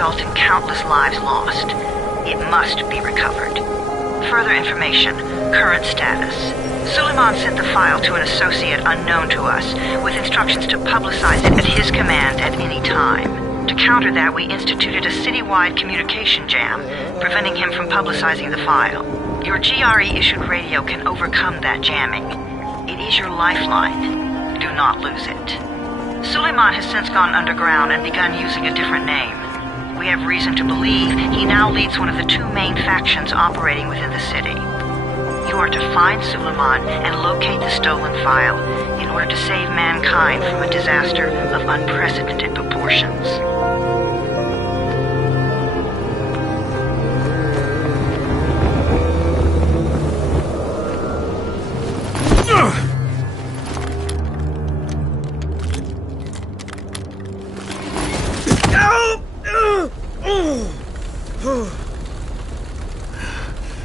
result in countless lives lost. It must be recovered. Further information, current status. Suleiman sent the file to an associate unknown to us, with instructions to publicize it at his command at any time. To counter that, we instituted a citywide communication jam, preventing him from publicizing the file. Your GRE-issued radio can overcome that jamming. It is your lifeline. Do not lose it. Suleiman has since gone underground and begun using a different name. We have reason to believe he now leads one of the two main factions operating within the city. You are to find Suleiman and locate the stolen file in order to save mankind from a disaster of unprecedented proportions.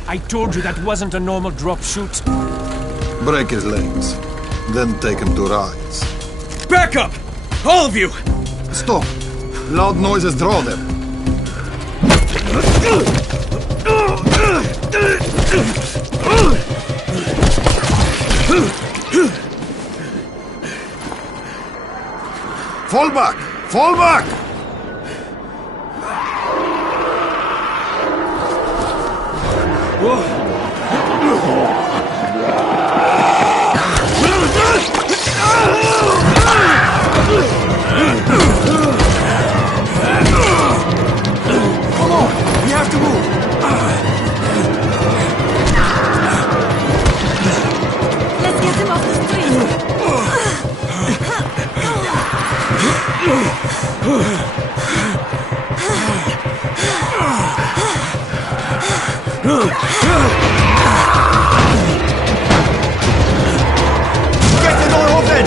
I told you that wasn't a normal drop shoot. Break his legs, then take him to rides. Back up! All of you! Stop! Loud noises draw them. Fall back! Fall back! Come on! We have to move! Let's get him off the street! Get the door open!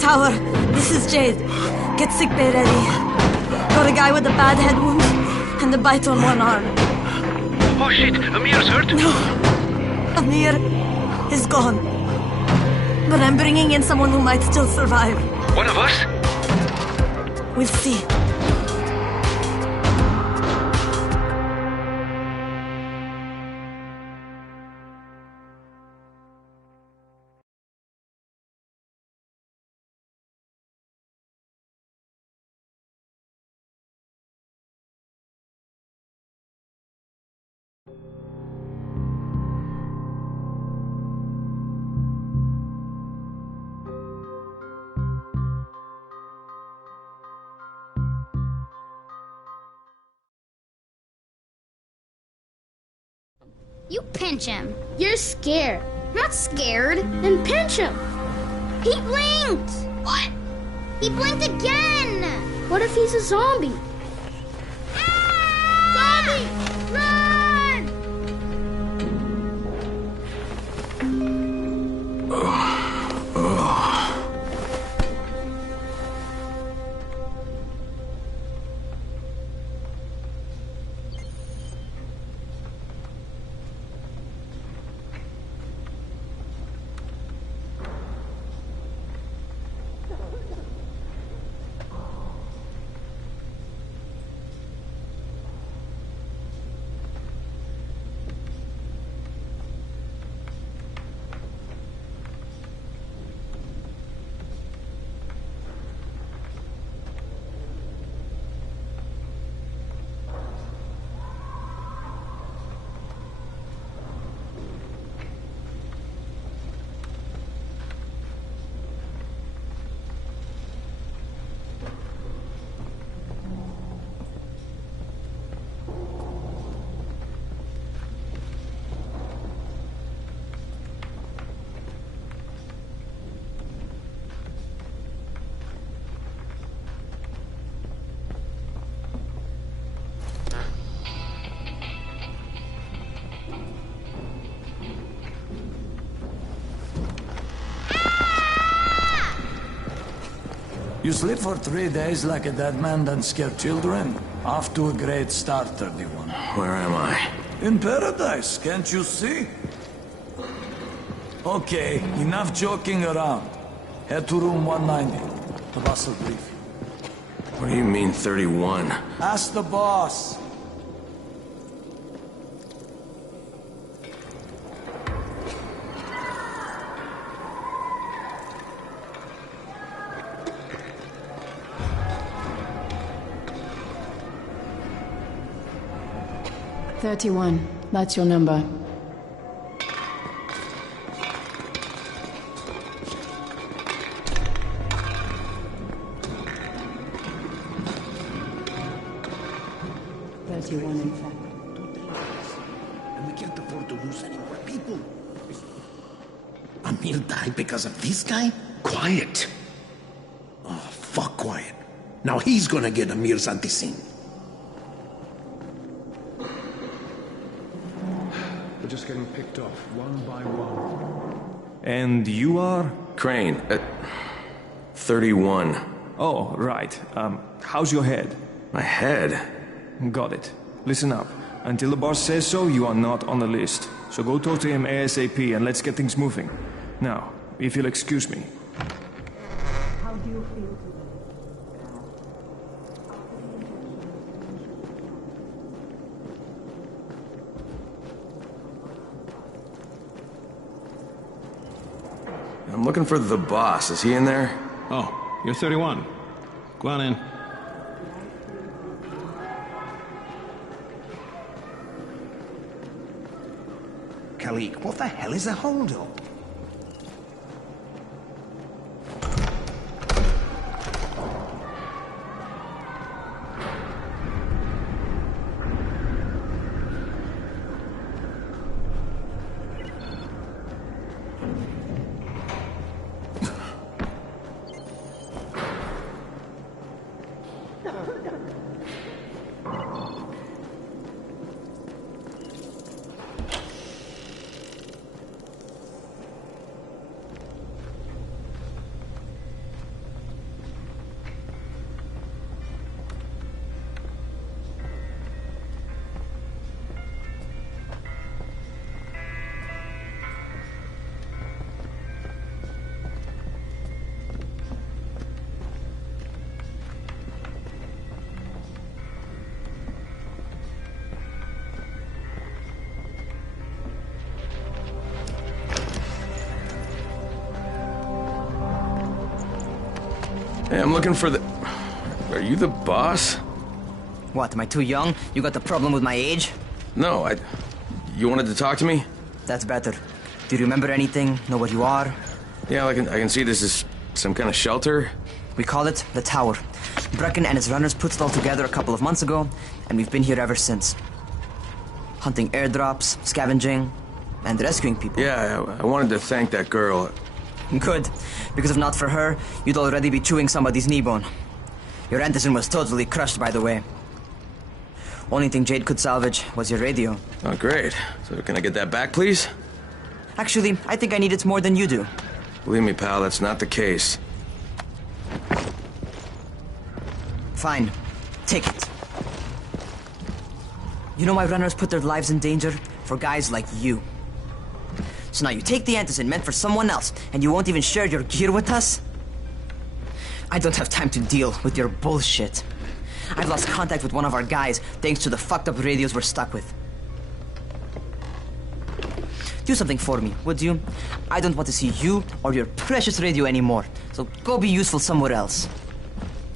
Tower, this is Jade. Get sickbay ready. Got a guy with a bad head wound and a bite on one arm. Oh shit, Amir's hurt? No, Amir is gone. But I'm bringing in someone who might still survive. One of us? We'll see. You pinch him. You're scared. I'm not scared. Then pinch him. He blinked. What? He blinked again. What if he's a zombie? Ah! Zombie! Run! You sleep for 3 days like a dead man, then scare children? Off to a great start, 31. Where am I? In paradise, can't you see? Okay, enough joking around. Head to room 190. The boss will brief you. What do you mean, 31? Ask the boss. That's your number. In fact. And we can't afford to lose any more people. Amir died because of this guy? Quiet. Oh, fuck quiet. Now he's gonna get Amir's anti-scene. We're just getting picked off, one by one. And you are? Crane, 31. Oh, right. How's your head? My head? Got it. Listen up. Until the boss says so, you are not on the list. So go talk to him ASAP and let's get things moving. Now, if you'll excuse me. How do you feel I'm looking for the boss. Is he in there? Oh, you're 31. Go on in. Khalik, what the hell is a holdup? Hey, I'm looking for the... Are you the boss? What, am I too young? You got the problem with my age? No, You wanted to talk to me? That's better. Do you remember anything? Know what you are? Yeah, I can see this is some kind of shelter. We call it the Tower. Brecken and his runners put it all together a couple of months ago, and we've been here ever since. Hunting airdrops, scavenging, and rescuing people. Yeah, I wanted to thank that girl. Good, because if not for her, you'd already be chewing somebody's knee bone. Your Anderson was totally crushed, by the way. Only thing Jade could salvage was your radio. Oh, great. So can I get that back, please? Actually, I think I need it more than you do. Believe me, pal, that's not the case. Fine. Take it. You know why runners put their lives in danger? For guys like you. So now you take the Anderson meant for someone else, and you won't even share your gear with us? I don't have time to deal with your bullshit. I've lost contact with one of our guys thanks to the fucked up radios we're stuck with. Do something for me, would you? I don't want to see you or your precious radio anymore, so go be useful somewhere else.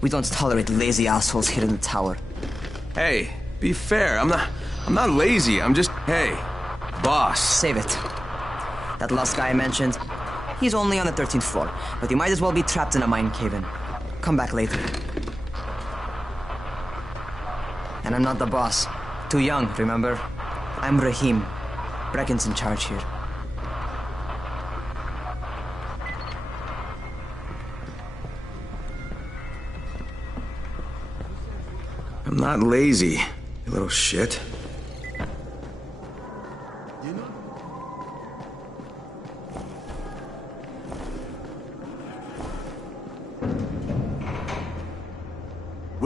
We don't tolerate lazy assholes here in the tower. Hey, be fair. I'm not lazy. I'm just, hey, boss. Save it. That last guy I mentioned, he's only on the 13th floor, but he might as well be trapped in a mine cave-in. Come back later. And I'm not the boss. Too young, remember? I'm Rahim. Brecken's in charge here. I'm not lazy, you little shit.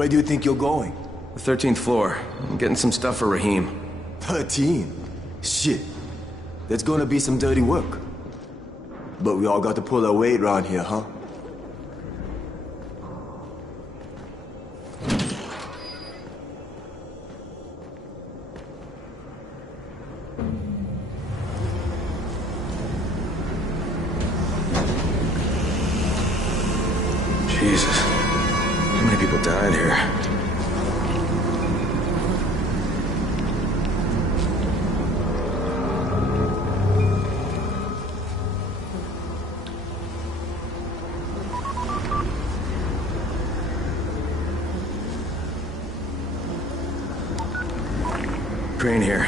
Where do you think you're going? The 13th floor. I'm getting some stuff for Rahim. 13? Shit. There's gonna be some dirty work. But we all got to pull our weight around here, huh? Jesus. How many people died here? Crane here.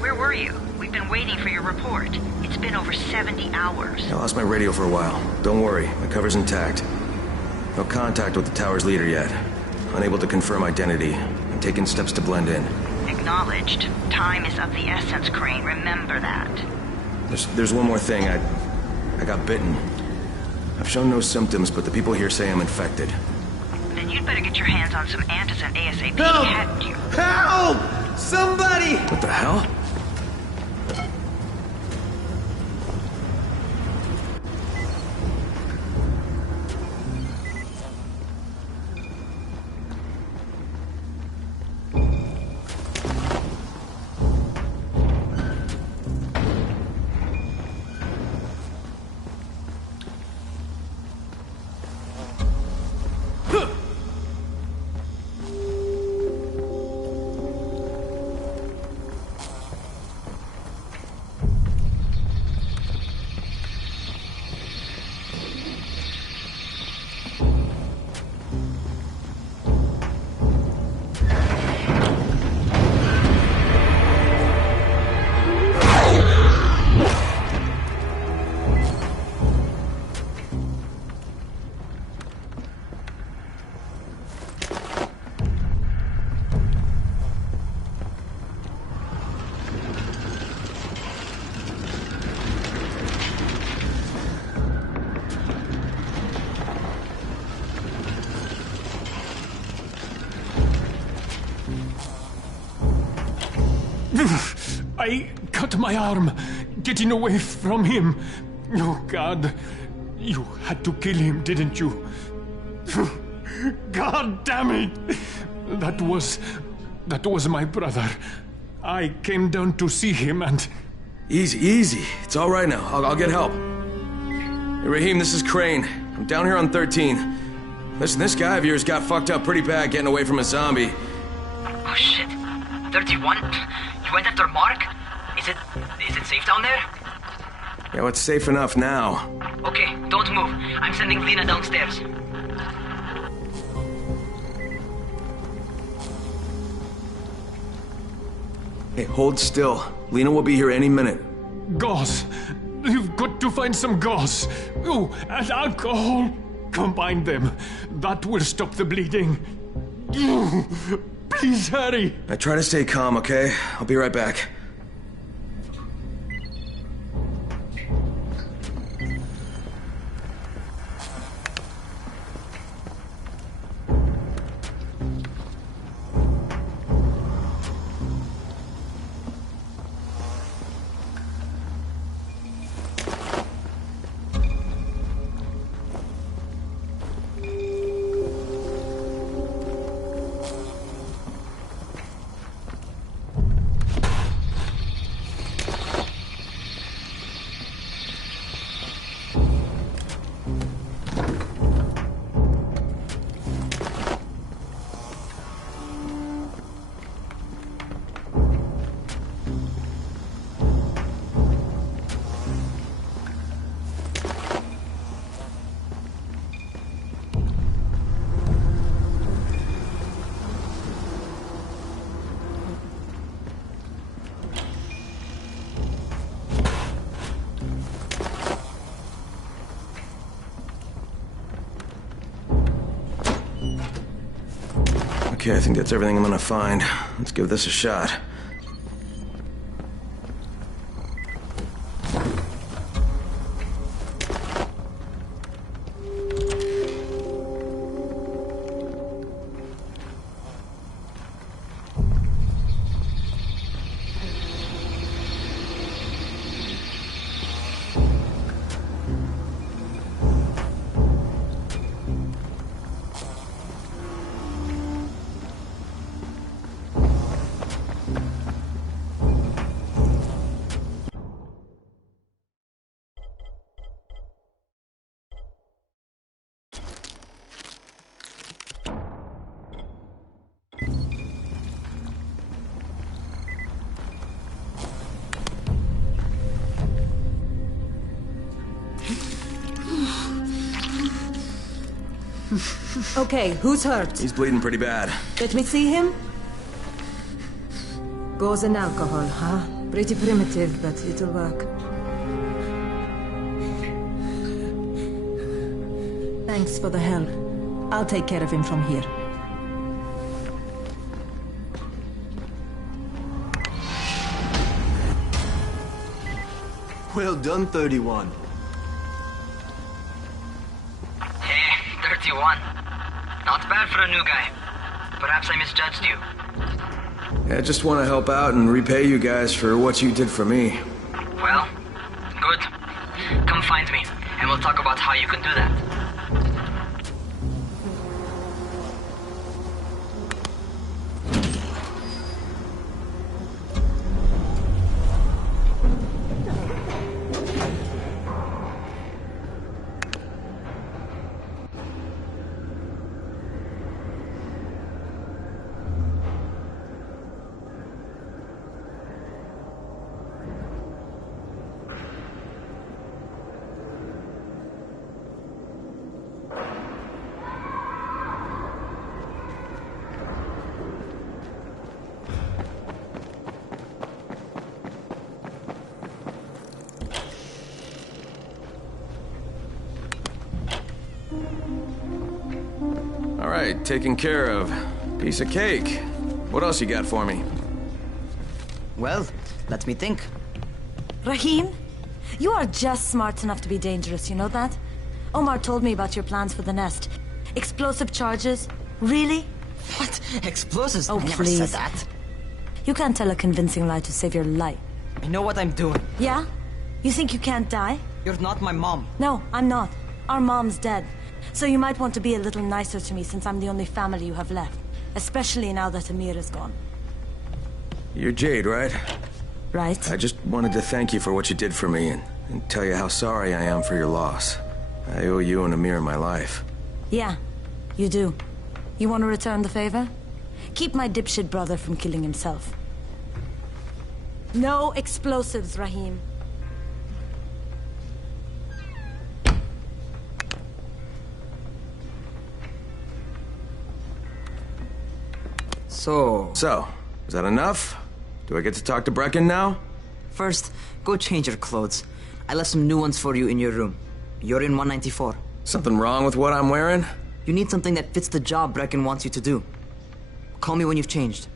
Where were you? We've been waiting for your report. It's been over 70 hours. I lost my radio for a while. Don't worry, my cover's intact. No contact with the tower's leader yet. Unable to confirm identity. I'm taking steps to blend in. Acknowledged. Time is of the essence, Crane. Remember that. There's one more thing. I got bitten. I've shown no symptoms, but the people here say I'm infected. Then you'd better get your hands on some antizin ASAP, Help! hadn't you? Help! Somebody! What the hell? I cut my arm, getting away from him. Oh, God. You had to kill him, didn't you? God damn it! That was my brother. I came down to see him and... Easy. It's all right now. I'll get help. Hey, Rahim, this is Crane. I'm down here on 13. Listen, this guy of yours got fucked up pretty bad getting away from a zombie. Oh, shit. 31? You went after Mark? Is it safe down there? Yeah, well, it's safe enough now. Okay, don't move. I'm sending Lena downstairs. Hey, hold still. Lena will be here any minute. Gauze. You've got to find some gauze. Oh, and alcohol. Combine them. That will stop the bleeding. Please hurry. I try to stay calm, okay? I'll be right back. Okay, I think that's everything I'm gonna find. Let's give this a shot. Okay, who's hurt? He's bleeding pretty bad. Let me see him. Gauze and alcohol, huh? Pretty primitive, but it'll work. Thanks for the help. I'll take care of him from here. Well done, 31. Hey, 31. Not bad for a new guy. Perhaps I misjudged you. I just want to help out and repay you guys for what you did for me. Well, good. Come find me, and we'll talk about how you can do that. All right, taken care of. Piece of cake. What else you got for me? Well, let me think. Rahim, you are just smart enough to be dangerous, you know that? Omar told me about your plans for the nest. Explosive charges? Really? What? Explosives? Oh, I never please. said that. You can't tell a convincing lie to save your life. I know what I'm doing. Yeah? You think you can't die? You're not my mom. No, I'm not. Our mom's dead. So you might want to be a little nicer to me since I'm the only family you have left. Especially now that Amir is gone. You're Jade, right? Right. I just wanted to thank you for what you did for me and tell you how sorry I am for your loss. I owe you and Amir my life. Yeah, you do. You want to return the favor? Keep my dipshit brother from killing himself. No explosives, Rahim. So, is that enough? Do I get to talk to Brecken now? First, go change your clothes. I left some new ones for you in your room. You're in 194. Something wrong with what I'm wearing? You need something that fits the job Brecken wants you to do. Call me when you've changed.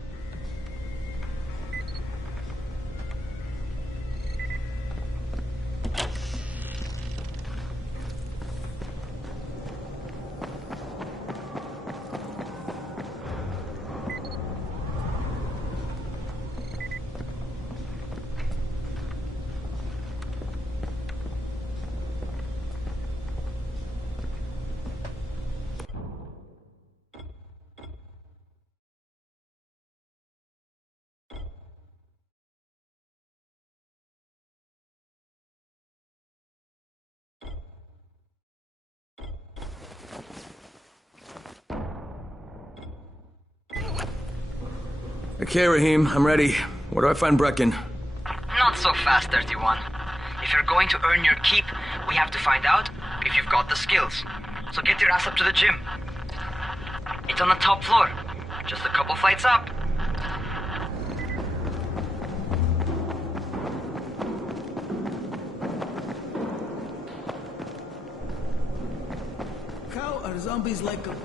Okay, Rahim, I'm ready. Where do I find Brecken? Not so fast, 31. If you're going to earn your keep, we have to find out if you've got the skills. So get your ass up to the gym. It's on the top floor. Just a couple flights up. How are zombies like a...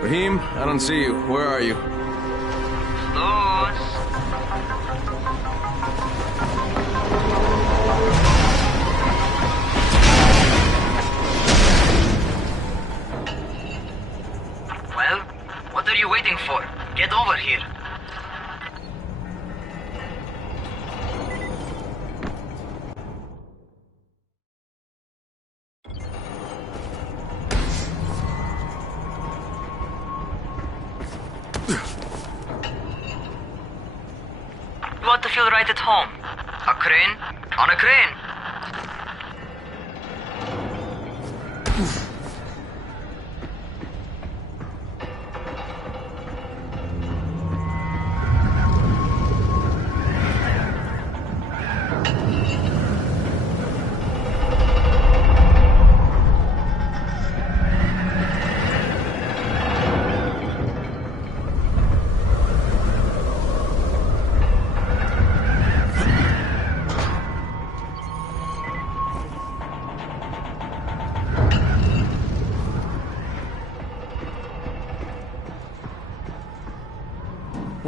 Rahim, I don't see you. Where are you? Close. Well, what are you waiting for? Get over here. You ought to feel right at home. A crane on a crane.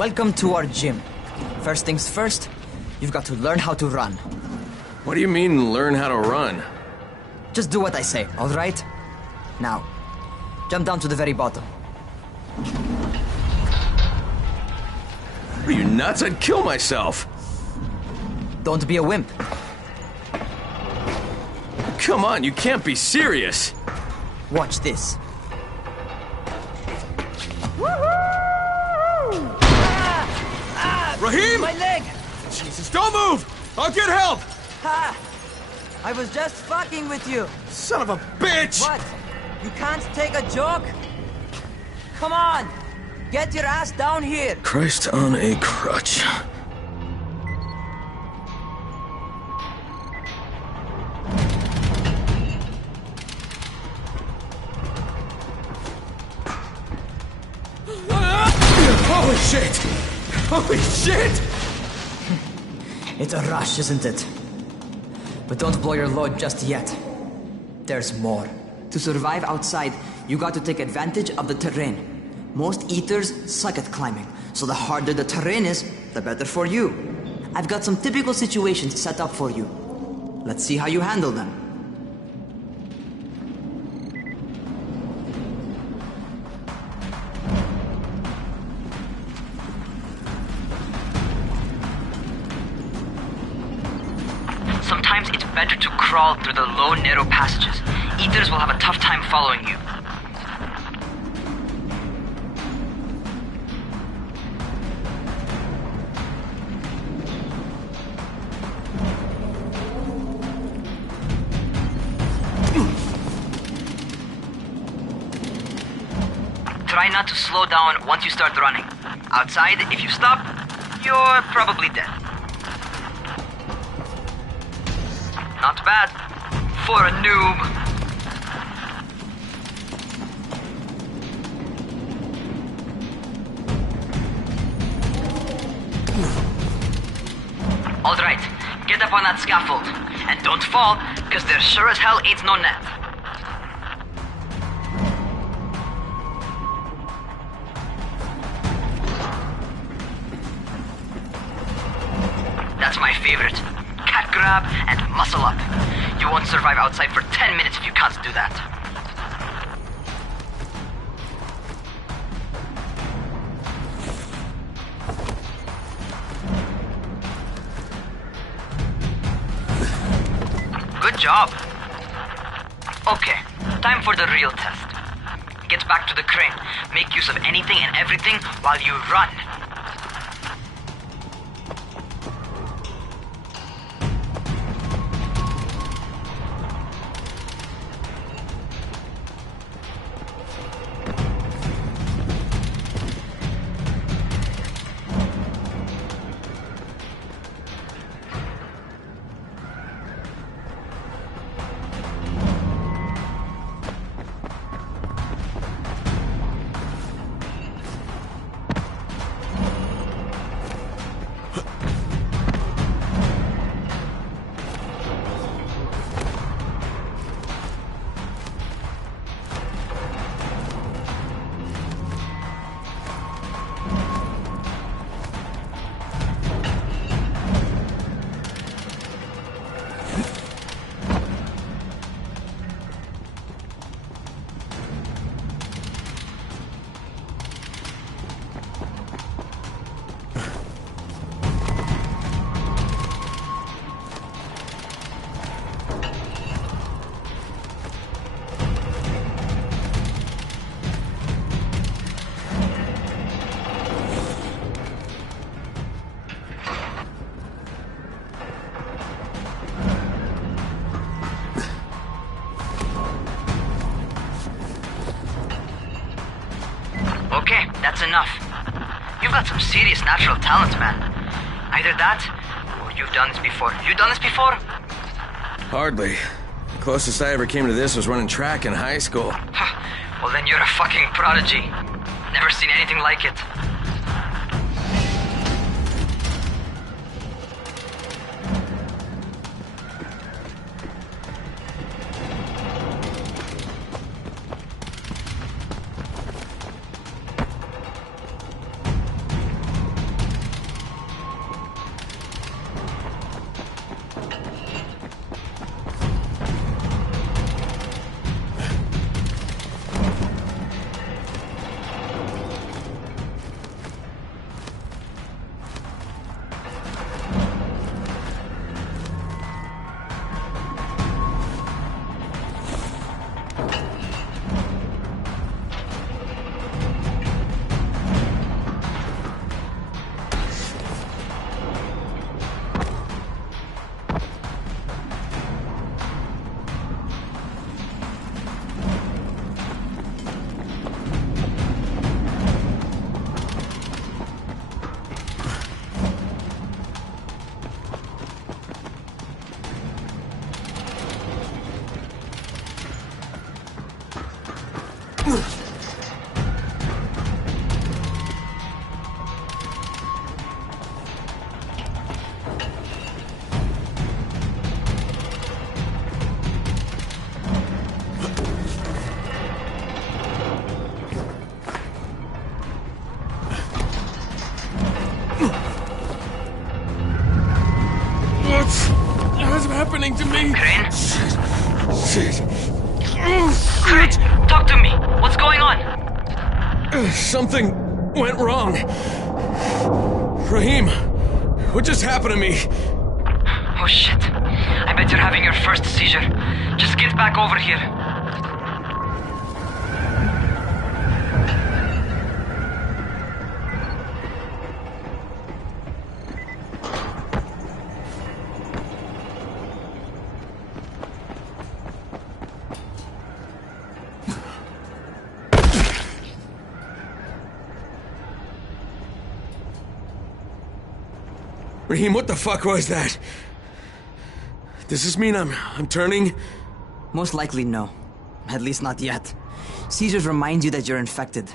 Welcome to our gym. First things first, you've got to learn how to run. What do you mean, learn how to run? Just do what I say, all right? Now, jump down to the very bottom. Are you nuts? I'd kill myself. Don't be a wimp. Come on, you can't be serious. Watch this. Rahim! My leg! Jesus, don't move! I'll get help! Ha! I was just fucking with you. Son of a bitch! What? You can't take a joke? Come on! Get your ass down here! Christ on a crutch. Holy shit! Holy shit! It's a rush, isn't it? But don't blow your load just yet. There's more. To survive outside, you got to take advantage of the terrain. Most eaters suck at climbing, so the harder the terrain is, the better for you. I've got some typical situations set up for you. Let's see how you handle them. Sometimes it's better to crawl through the low, narrow passages. Eaters will have a tough time following you. Try not to slow down once you start running. Outside, if you stop, you're probably dead. Not bad for a noob. All right, get up on that scaffold. And don't fall, because there sure as hell ain't no net. That's my favorite. Cat grab and muscle up. You won't survive outside for 10 minutes if you can't do that. Good job. Okay, time for the real test. Get back to the crane. Make use of anything and everything while you run. Okay, that's enough. You've got some serious natural talent, man. Either that, or you've done this before. You done this before? Hardly. The closest I ever came to this was running track in high school. Well, then you're a fucking prodigy. Never seen anything like it. What's happening to me? Crane? Shit. Crane, talk to me. What's going on? Something went wrong. Rahim, what just happened to me? Oh shit. I bet you're having your first seizure. Just get back over here. Rahim, what the fuck was that? Does this mean I'm turning? Most likely no. At least not yet. Seizures remind you that you're infected.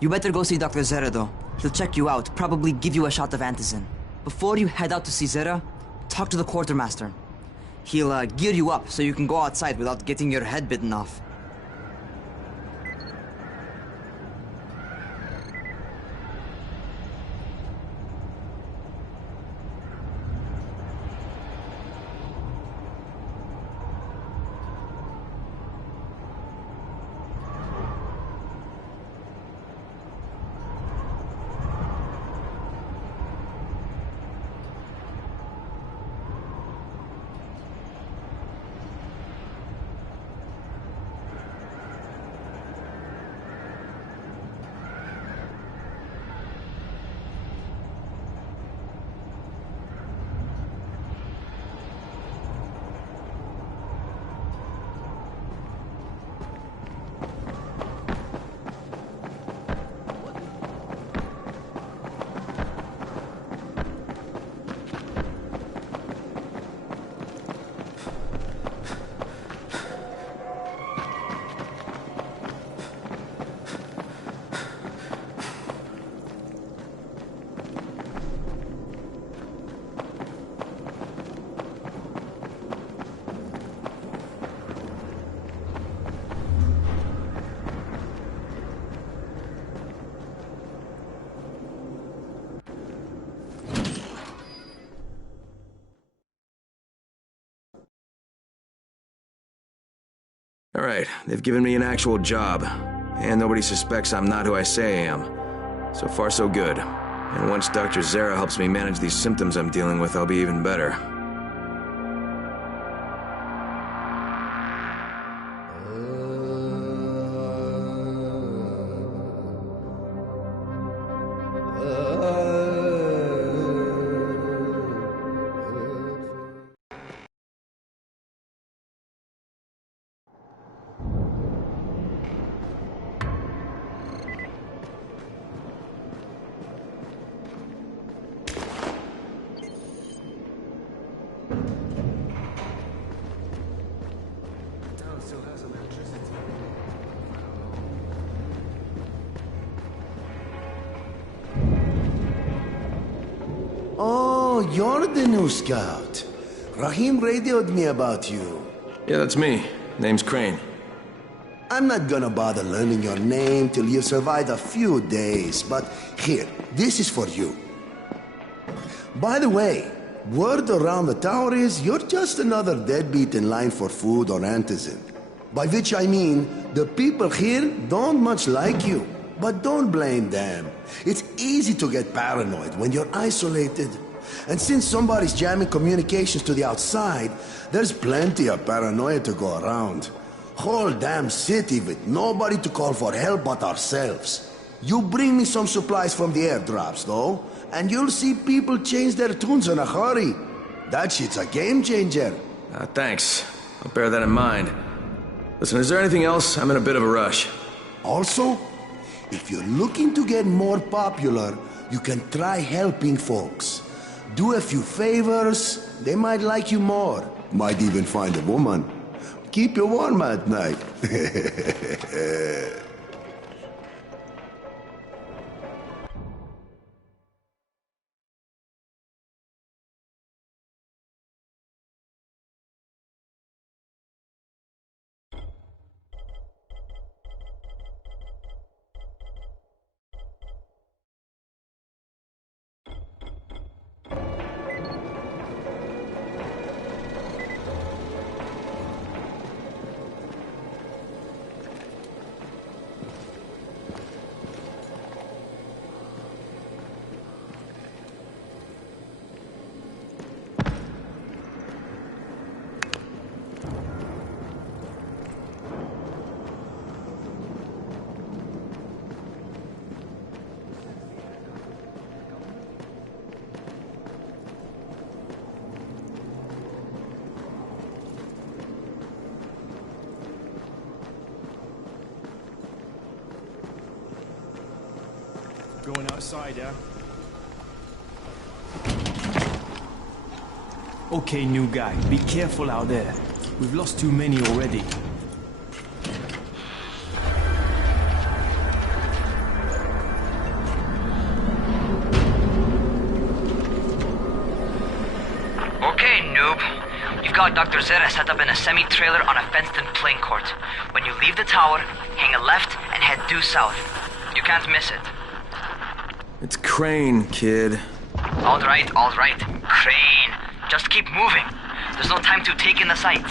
You better go see Dr. Zere though. He'll check you out, probably give you a shot of antizin. Before you head out to see Zere, talk to the quartermaster. He'll gear you up so you can go outside without getting your head bitten off. All right, they've given me an actual job, and nobody suspects I'm not who I say I am. So far, so good. And once Dr. Zere helps me manage these symptoms I'm dealing with, I'll be even better. Oh, you're the new scout. Rahim radioed me about you. Yeah, that's me. Name's Crane. I'm not gonna bother learning your name till you've survived a few days, but here, this is for you. By the way, word around the tower is you're just another deadbeat in line for food or antizin. By which I mean, the people here don't much like you. But don't blame them. It's easy to get paranoid when you're isolated. And since somebody's jamming communications to the outside, there's plenty of paranoia to go around. Whole damn city with nobody to call for help but ourselves. You bring me some supplies from the airdrops, though, and you'll see people change their tunes in a hurry. That shit's a game changer. Thanks. I'll bear that in mind. Listen, is there anything else? I'm in a bit of a rush. Also, if you're looking to get more popular, you can try helping folks. Do a few favors, they might like you more. Might even find a woman. Keep you warm at night. going outside, yeah? Okay, new guy, be careful out there. We've lost too many already. Okay, noob. You've got Dr. Zere set up in a semi-trailer on a fenced-in playing court. When you leave the tower, hang a left and head due south. You can't miss it. It's Crane, kid. All right, Crane. Just keep moving. There's no time to take in the sight.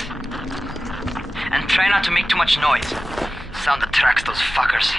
And try not to make too much noise. Sound attracts those fuckers.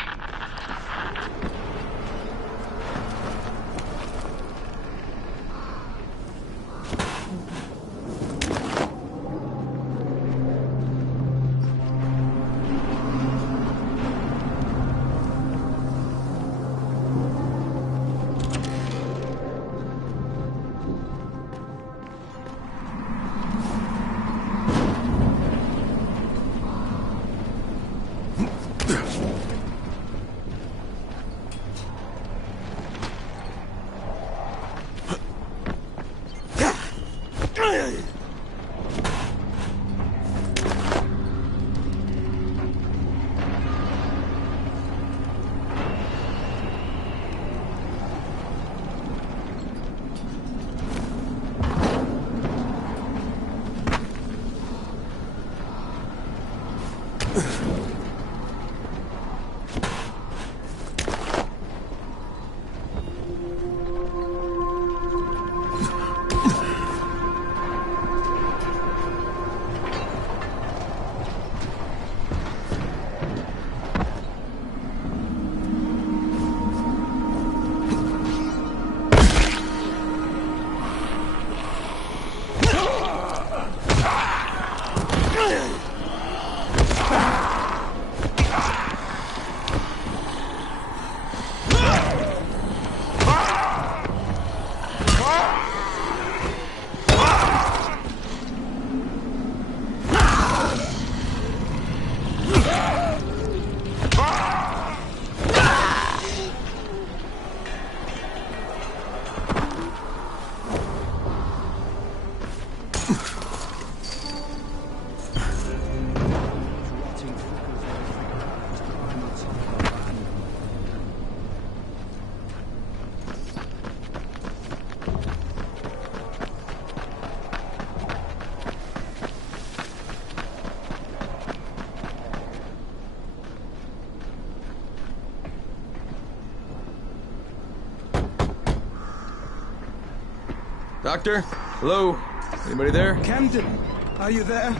Doctor? Hello? Anybody there? Camden, are you there?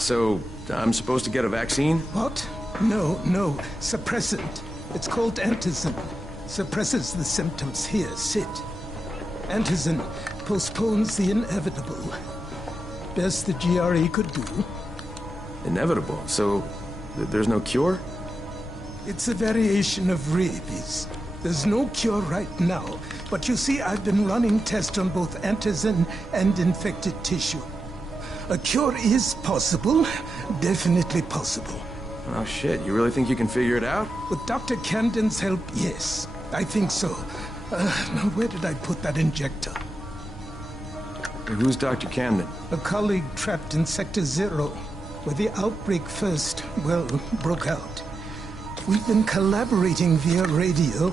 So I'm supposed to get a vaccine? What? No. Suppressant. It's called Antizin. Suppresses the symptoms. Here, sit. Antizin postpones the inevitable. Best the GRE could do. Inevitable? So there's no cure? It's a variation of rabies. There's no cure right now, but you see, I've been running tests on both Antizin and infected tissue. A cure is possible, definitely possible. Oh shit, you really think you can figure it out? With Dr. Camden's help, yes, I think so. Now where did I put that injector? Who's Dr. Camden? A colleague trapped in Sector 0, where the outbreak first, broke out. We've been collaborating via radio,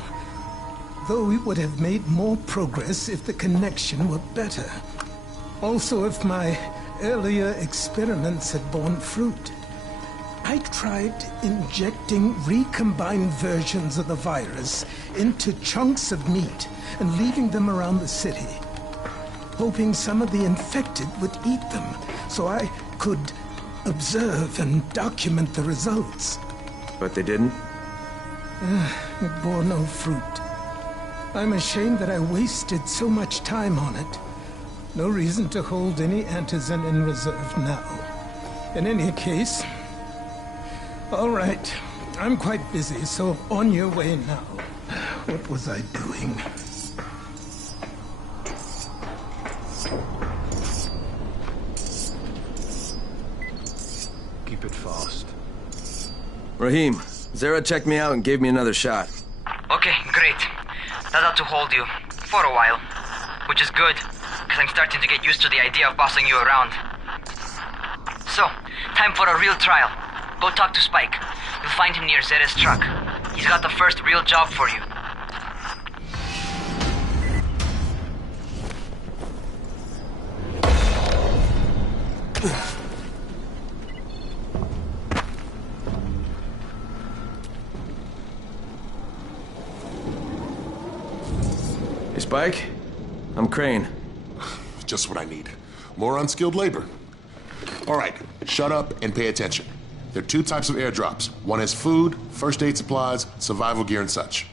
though we would have made more progress if the connection were better. Also, if my earlier experiments had borne fruit. I tried injecting recombined versions of the virus into chunks of meat and leaving them around the city, hoping some of the infected would eat them so I could observe and document the results. But they didn't? It bore no fruit. I'm ashamed that I wasted so much time on it. No reason to hold any Antizin in reserve now. In any case, all right, I'm quite busy, so on your way now. What was I doing? Keep it fast. Rahim, Zere checked me out and gave me another shot. Okay, great. That ought to hold you. For a while. Which is good, because I'm starting to get used to the idea of bossing you around. So, time for a real trial. Go talk to Spike. You'll find him near Zera's truck. He's got the first real job for you. Hey, Spike? I'm Crane. Just what I need. More unskilled labor. All right, shut up and pay attention. There are two types of airdrops. One has food, first aid supplies, survival gear, and such.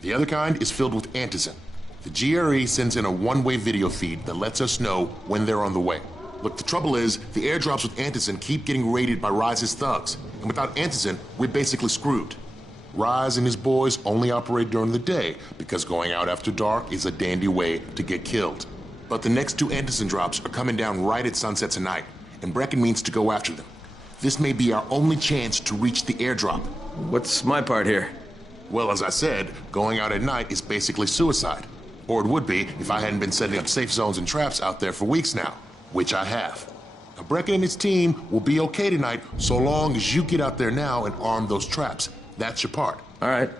The other kind is filled with antizin. The GRE sends in a one-way video feed that lets us know when they're on the way. Look, the trouble is, the airdrops with antizin keep getting raided by Rise's thugs. And without antizin, we're basically screwed. Rise and his boys only operate during the day because going out after dark is a dandy way to get killed. But the next two antizin drops are coming down right at sunset tonight, and Brecken means to go after them. This may be our only chance to reach the airdrop. What's my part here? Well, as I said, going out at night is basically suicide. Or it would be if I hadn't been setting up safe zones and traps out there for weeks now, which I have. Now, Brecken and his team will be okay tonight so long as you get out there now and arm those traps. That's your part. All right.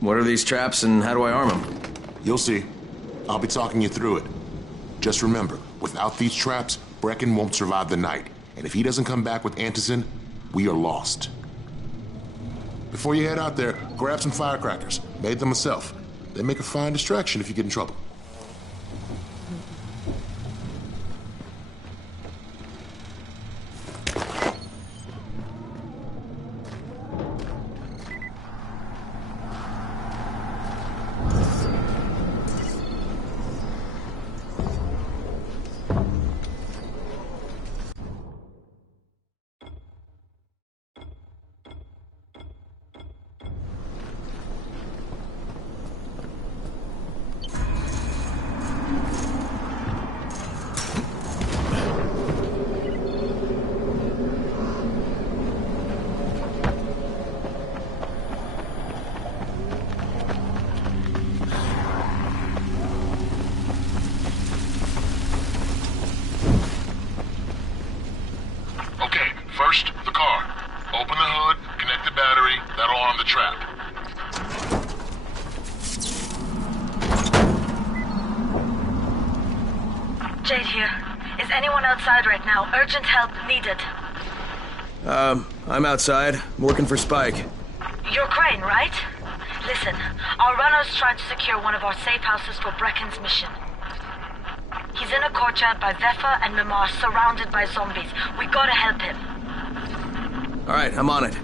What are these traps and how do I arm them? You'll see. I'll be talking you through it. Just remember, without these traps, Brecken won't survive the night. And if he doesn't come back with antizin, we are lost. Before you head out there, grab some firecrackers. Made them myself. They make a fine distraction if you get in trouble. First, the car. Open the hood, connect the battery, that'll arm the trap. Jade here. Is anyone outside right now? Urgent help needed. I'm outside, working for Spike. You're Crane, right? Listen, our runner's trying to secure one of our safe houses for Brecken's mission. He's in a courtyard by Vefa and Mimar, surrounded by zombies. We gotta help him. All right, I'm on it.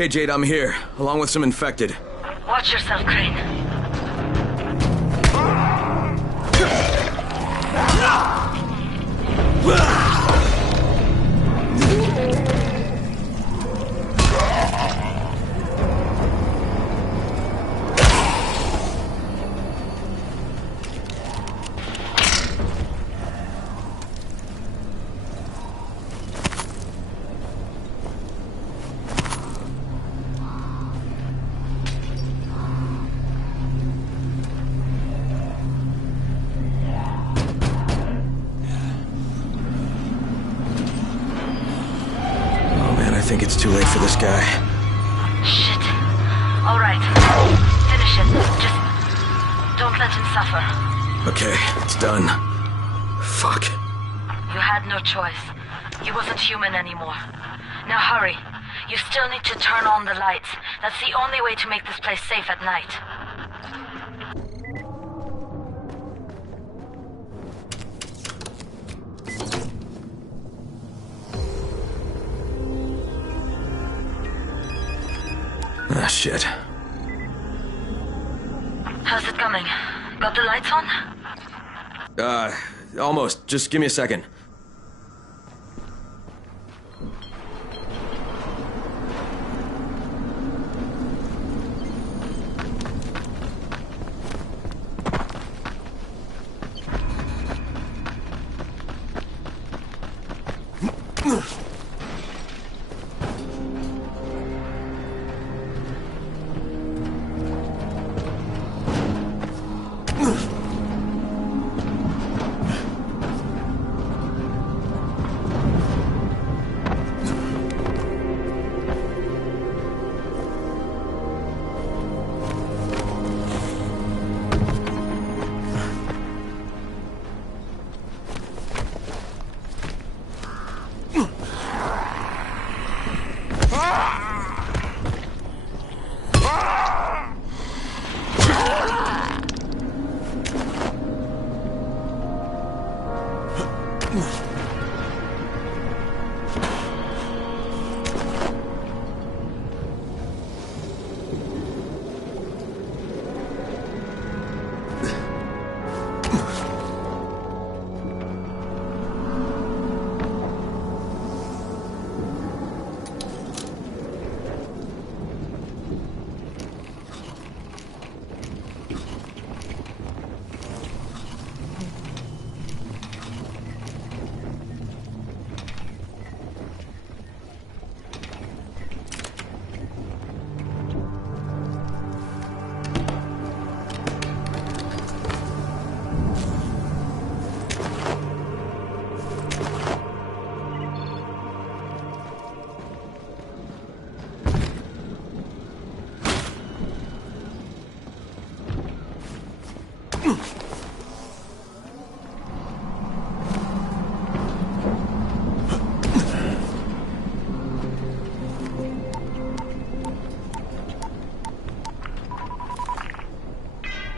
Okay, Jade, I'm here, along with some infected. Watch yourself, Crane. I think it's too late for this guy. Shit. All right. Finish him. Just don't let him suffer. Okay, it's done. Fuck. You had no choice. He wasn't human anymore. Now hurry. You still need to turn on the lights. That's the only way to make this place safe at night. Ah, shit. How's it coming? Got the lights on? Almost. Just give me a second.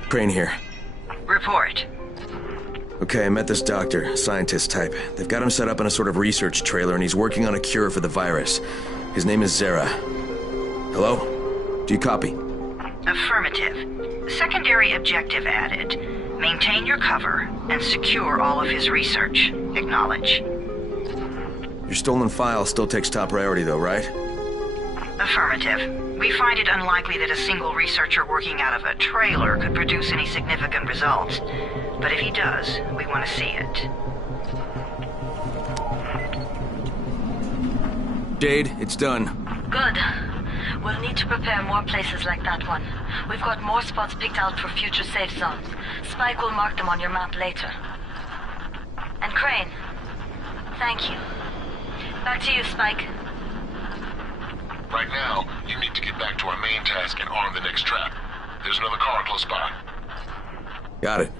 Crane here. Report. Okay, I met this doctor, scientist type. They've got him set up in a sort of research trailer, and he's working on a cure for the virus. His name is Zere. Hello? Do you copy? Affirmative. Secondary objective added. Maintain your cover and secure all of his research. Acknowledge. Your stolen file still takes top priority, though, right? Affirmative. We find it unlikely that a single researcher working out of a trailer could produce any significant results. But if he does, we want to see it. Jade, it's done. Good. We'll need to prepare more places like that one. We've got more spots picked out for future safe zones. Spike will mark them on your map later. And Crane, thank you. Back to you, Spike. Right now, you need to get back to our main task and arm the next trap. There's another car close by. Got it.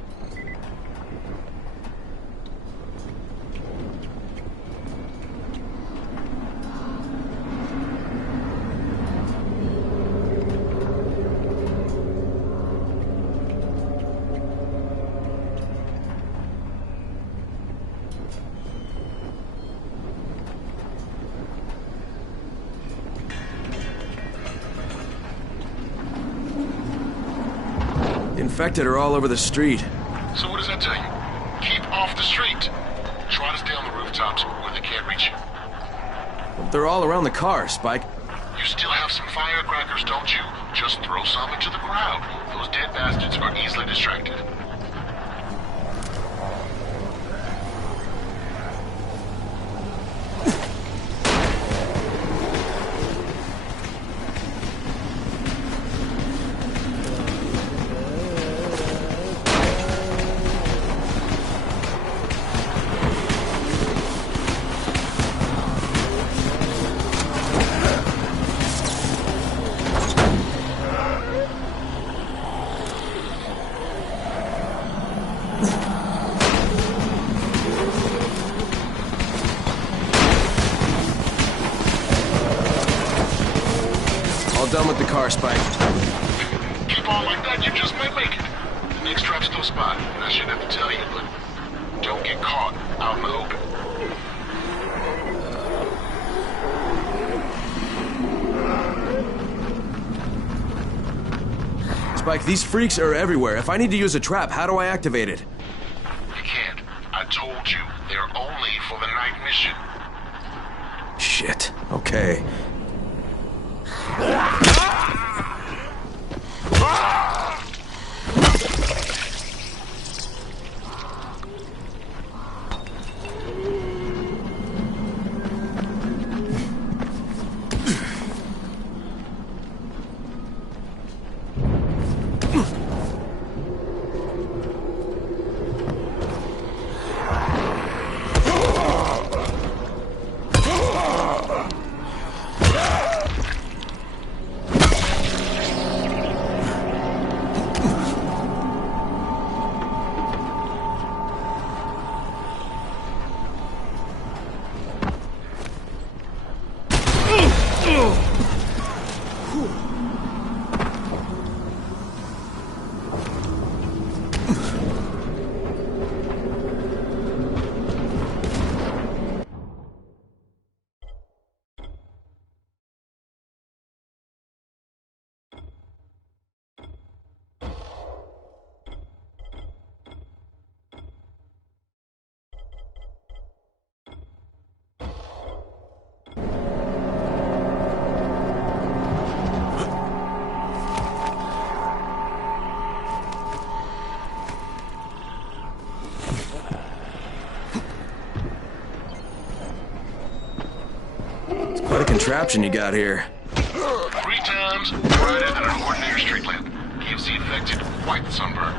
infected are all over the street. So what does that tell you? Keep off the street. Try to stay on the rooftops where they can't reach you. They're all around the car, Spike. You still have some firecrackers, don't you? Just throw some into the crowd. Those dead bastards are easily distracted. Done with the car, Spike. Keep on like that, you just might make it. The next trap's still spot, and I shouldn't have to tell you, but don't get caught out in the open. Spike, these freaks are everywhere. If I need to use a trap, how do I activate it? You can't. I told you, they're only for the night mission. Shit. Okay. What a contraption you got here. 3 times brighter than an ordinary street lamp. Gives the infected quite the sunburn.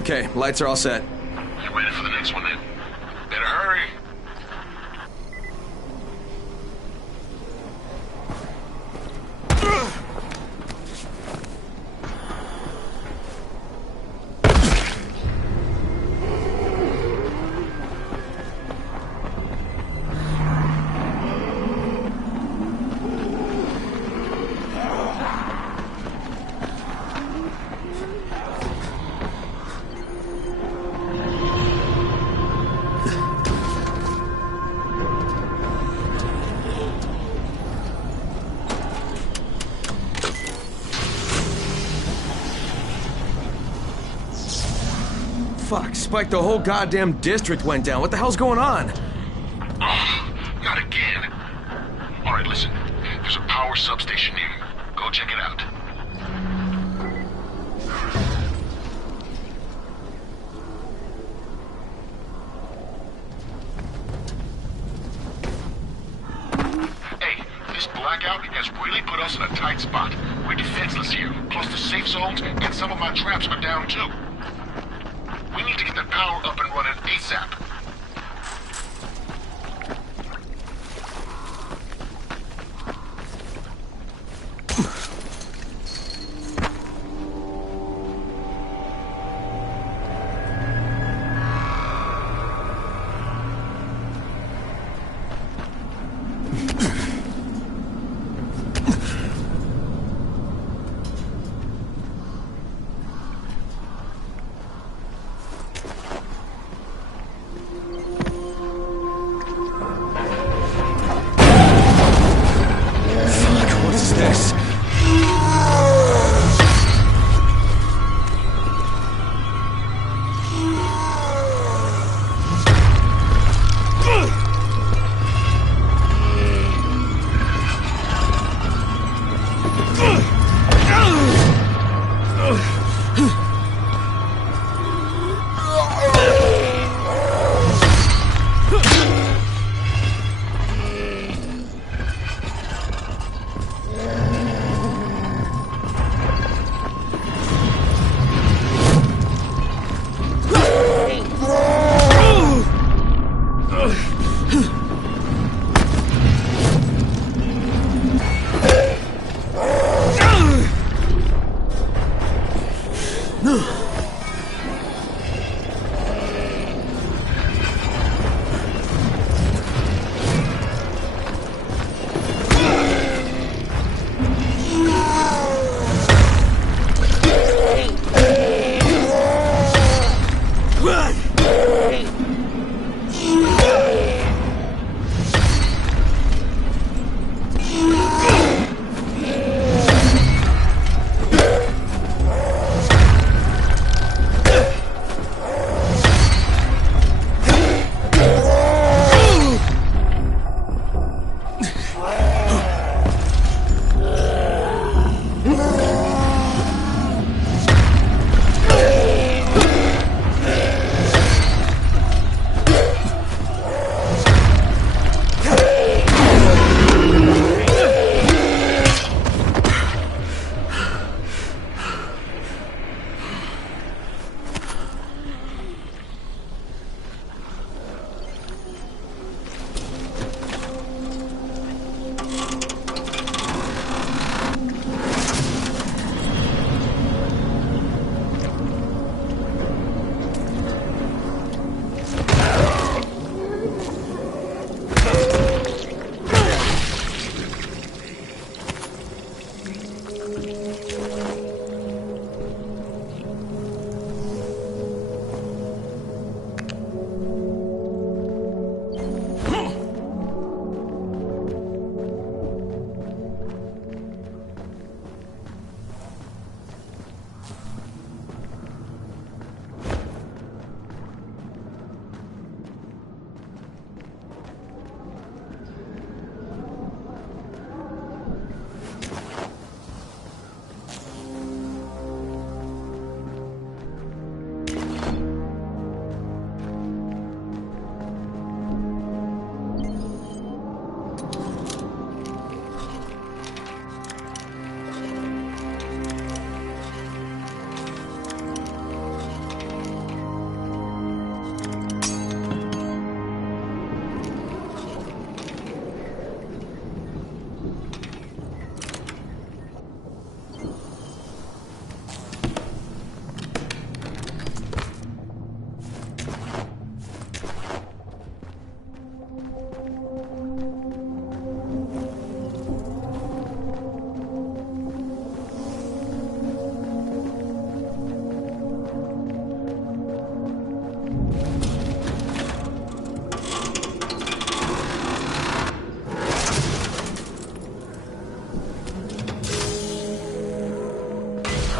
Okay, lights are all set. You ready for the next one then? Better hurry. Fuck, Spike, the whole goddamn district went down. What the hell's going on? Oh, not again. All right, listen. There's a power substation near you. Go check it out. Hey, this blackout has really put us in a tight spot. We're defenseless here. Plus the safe zones and some of my traps are down too. We need to get the power up and running ASAP.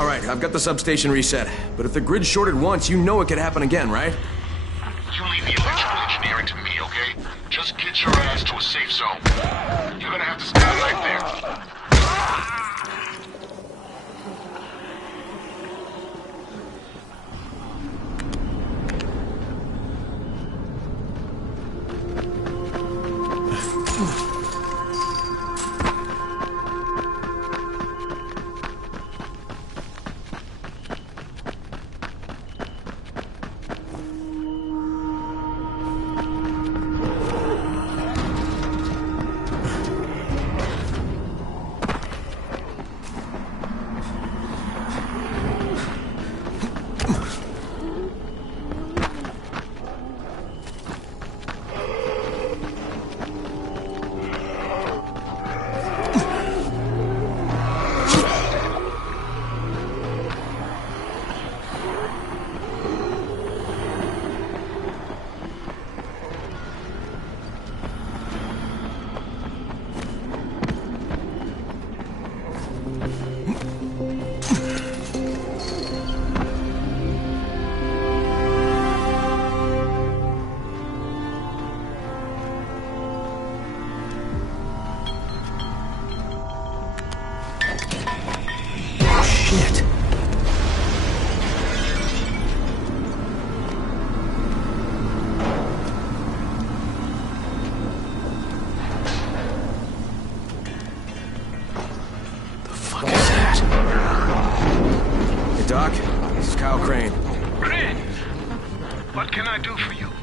Alright, I've got the substation reset. But if the grid shorted once, you know it could happen again, right? You leave the electrical engineering to me, okay? Just get your ass to a safe zone. You're gonna have to stand right there.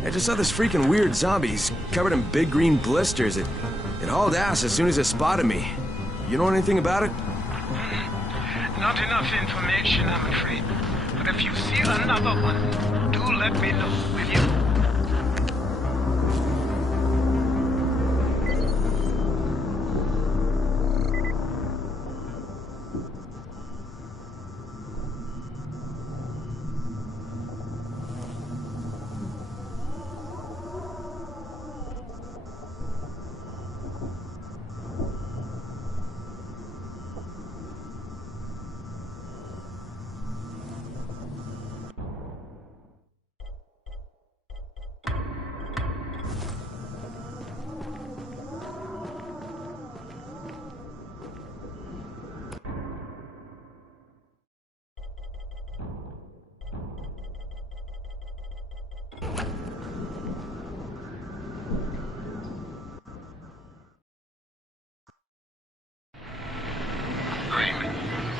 I just saw this freaking weird zombie. He's covered in big green blisters. It hauled ass as soon as it spotted me. You know anything about it? Not enough information, I'm afraid. But if you see another one, do let me know, will you?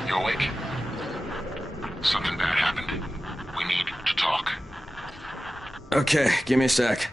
You awake? Something bad happened. We need to talk. Okay, give me a sec.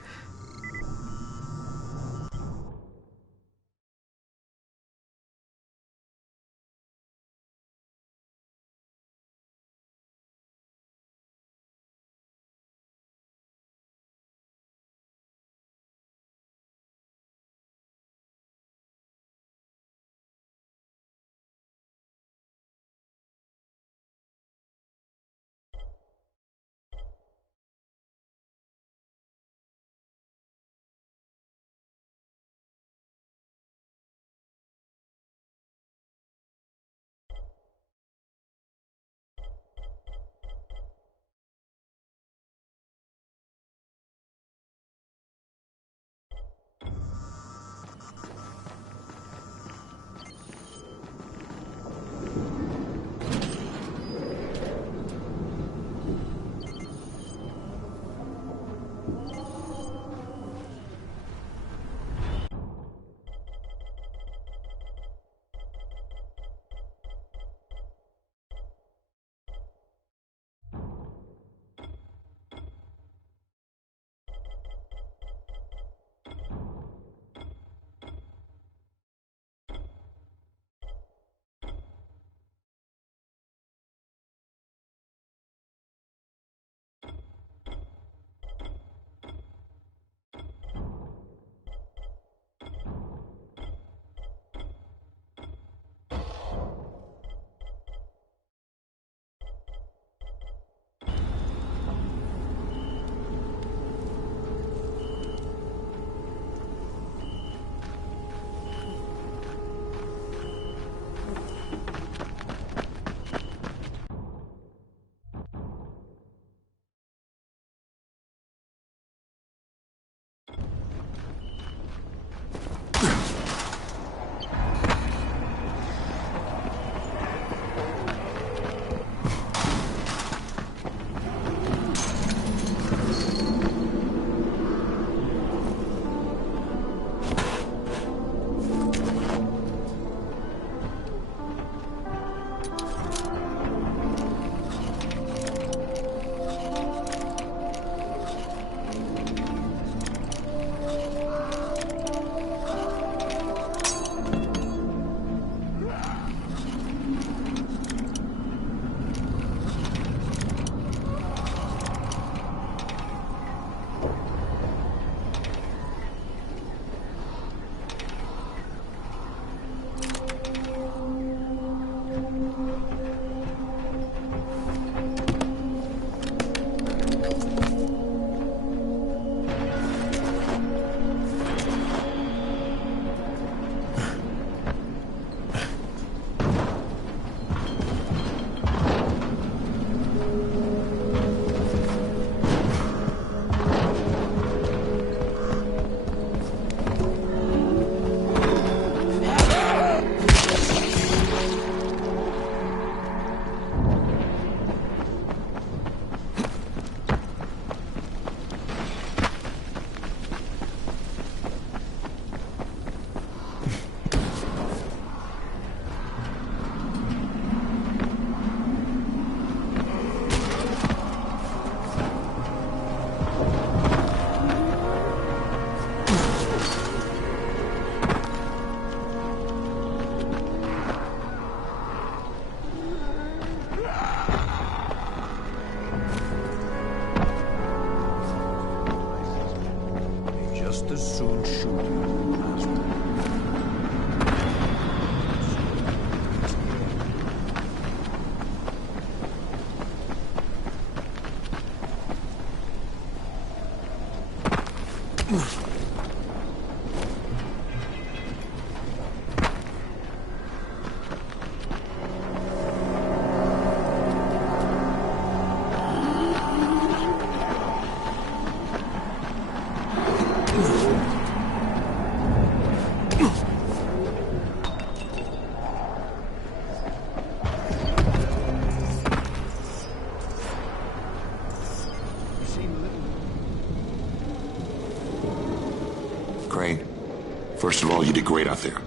First of all, you did great out there.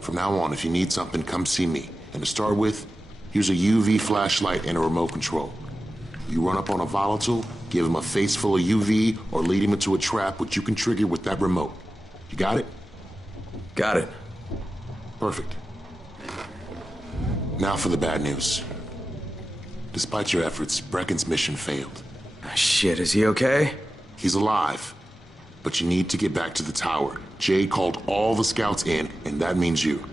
From now on, if you need something, come see me. And to start with, here's a UV flashlight and a remote control. You run up on a volatile, give him a face full of UV, or lead him into a trap which you can trigger with that remote. You got it? Got it. Perfect. Now for the bad news. Despite your efforts, Brecken's mission failed. Shit, is he okay? He's alive. But you need to get back to the tower. Jade called all the scouts in, and that means you.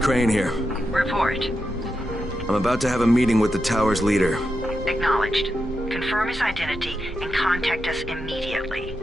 Crane here. Report. I'm about to have a meeting with the tower's leader. Acknowledged. Confirm his identity and contact us immediately.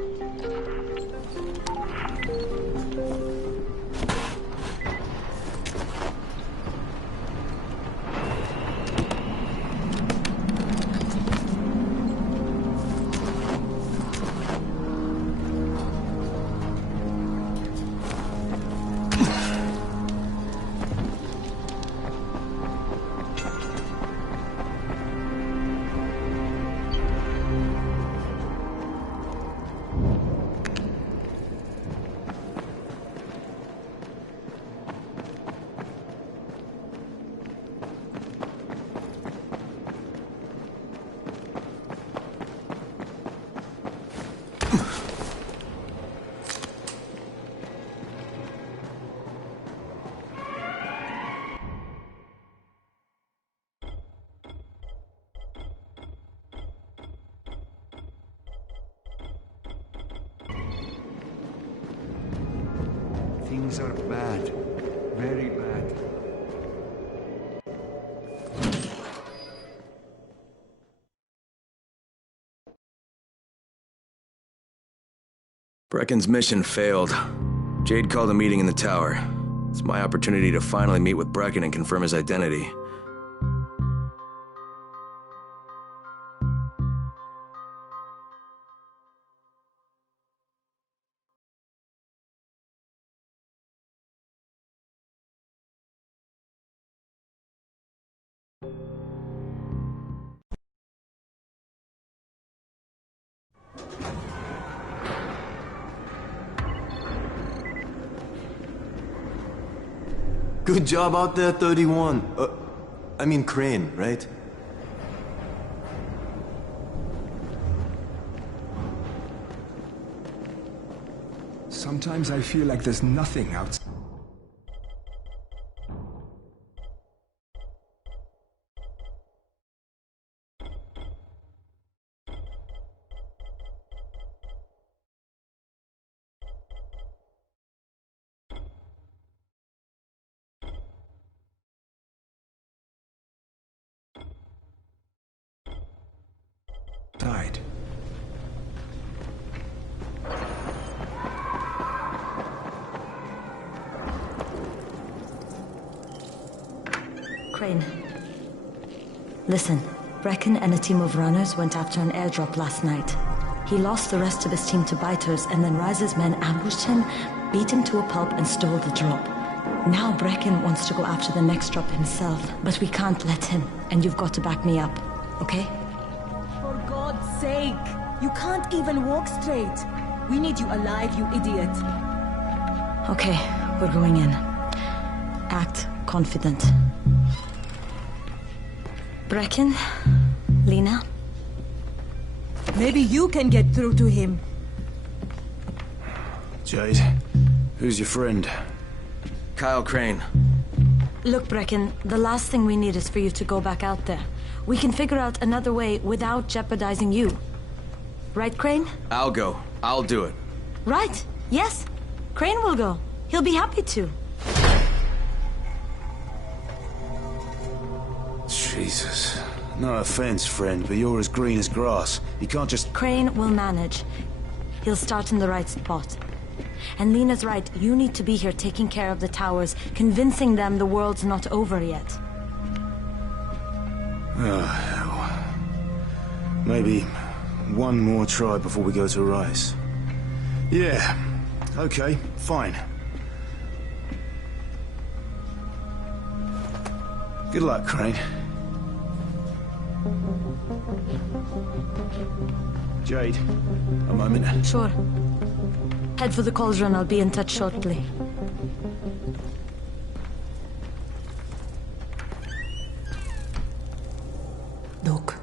Things are bad. Very bad. Brecken's mission failed. Jade called a meeting in the tower. It's my opportunity to finally meet with Brecken and confirm his identity. Good job out there, 31. I mean Crane, right? Sometimes I feel like there's nothing outside. Crane. Listen, Brecken and a team of runners went after an airdrop last night. He lost the rest of his team to biters, and then Rise's men ambushed him, beat him to a pulp, and stole the drop. Now Brecken wants to go after the next drop himself, but we can't let him, and you've got to back me up, okay? For God's sake! You can't even walk straight. We need you alive, you idiot. Okay, we're going in. Act confident. Brecken? Lena? Maybe you can get through to him. Jade, who's your friend? Kyle Crane. Look, Brecken, the last thing we need is for you to go back out there. We can figure out another way without jeopardizing you. Right, Crane? I'll go. I'll do it. Right. Yes. Crane will go. He'll be happy to. Jesus. No offense, friend, but you're as green as grass. You can't just... Crane will manage. He'll start in the right spot. And Lena's right, you need to be here taking care of the towers, convincing them the world's not over yet. Oh, hell. Maybe one more try before we go to Rise. Yeah, okay, fine. Good luck, Crane. Jade, a moment. Sure. Head for the cauldron. I'll be in touch shortly. Look,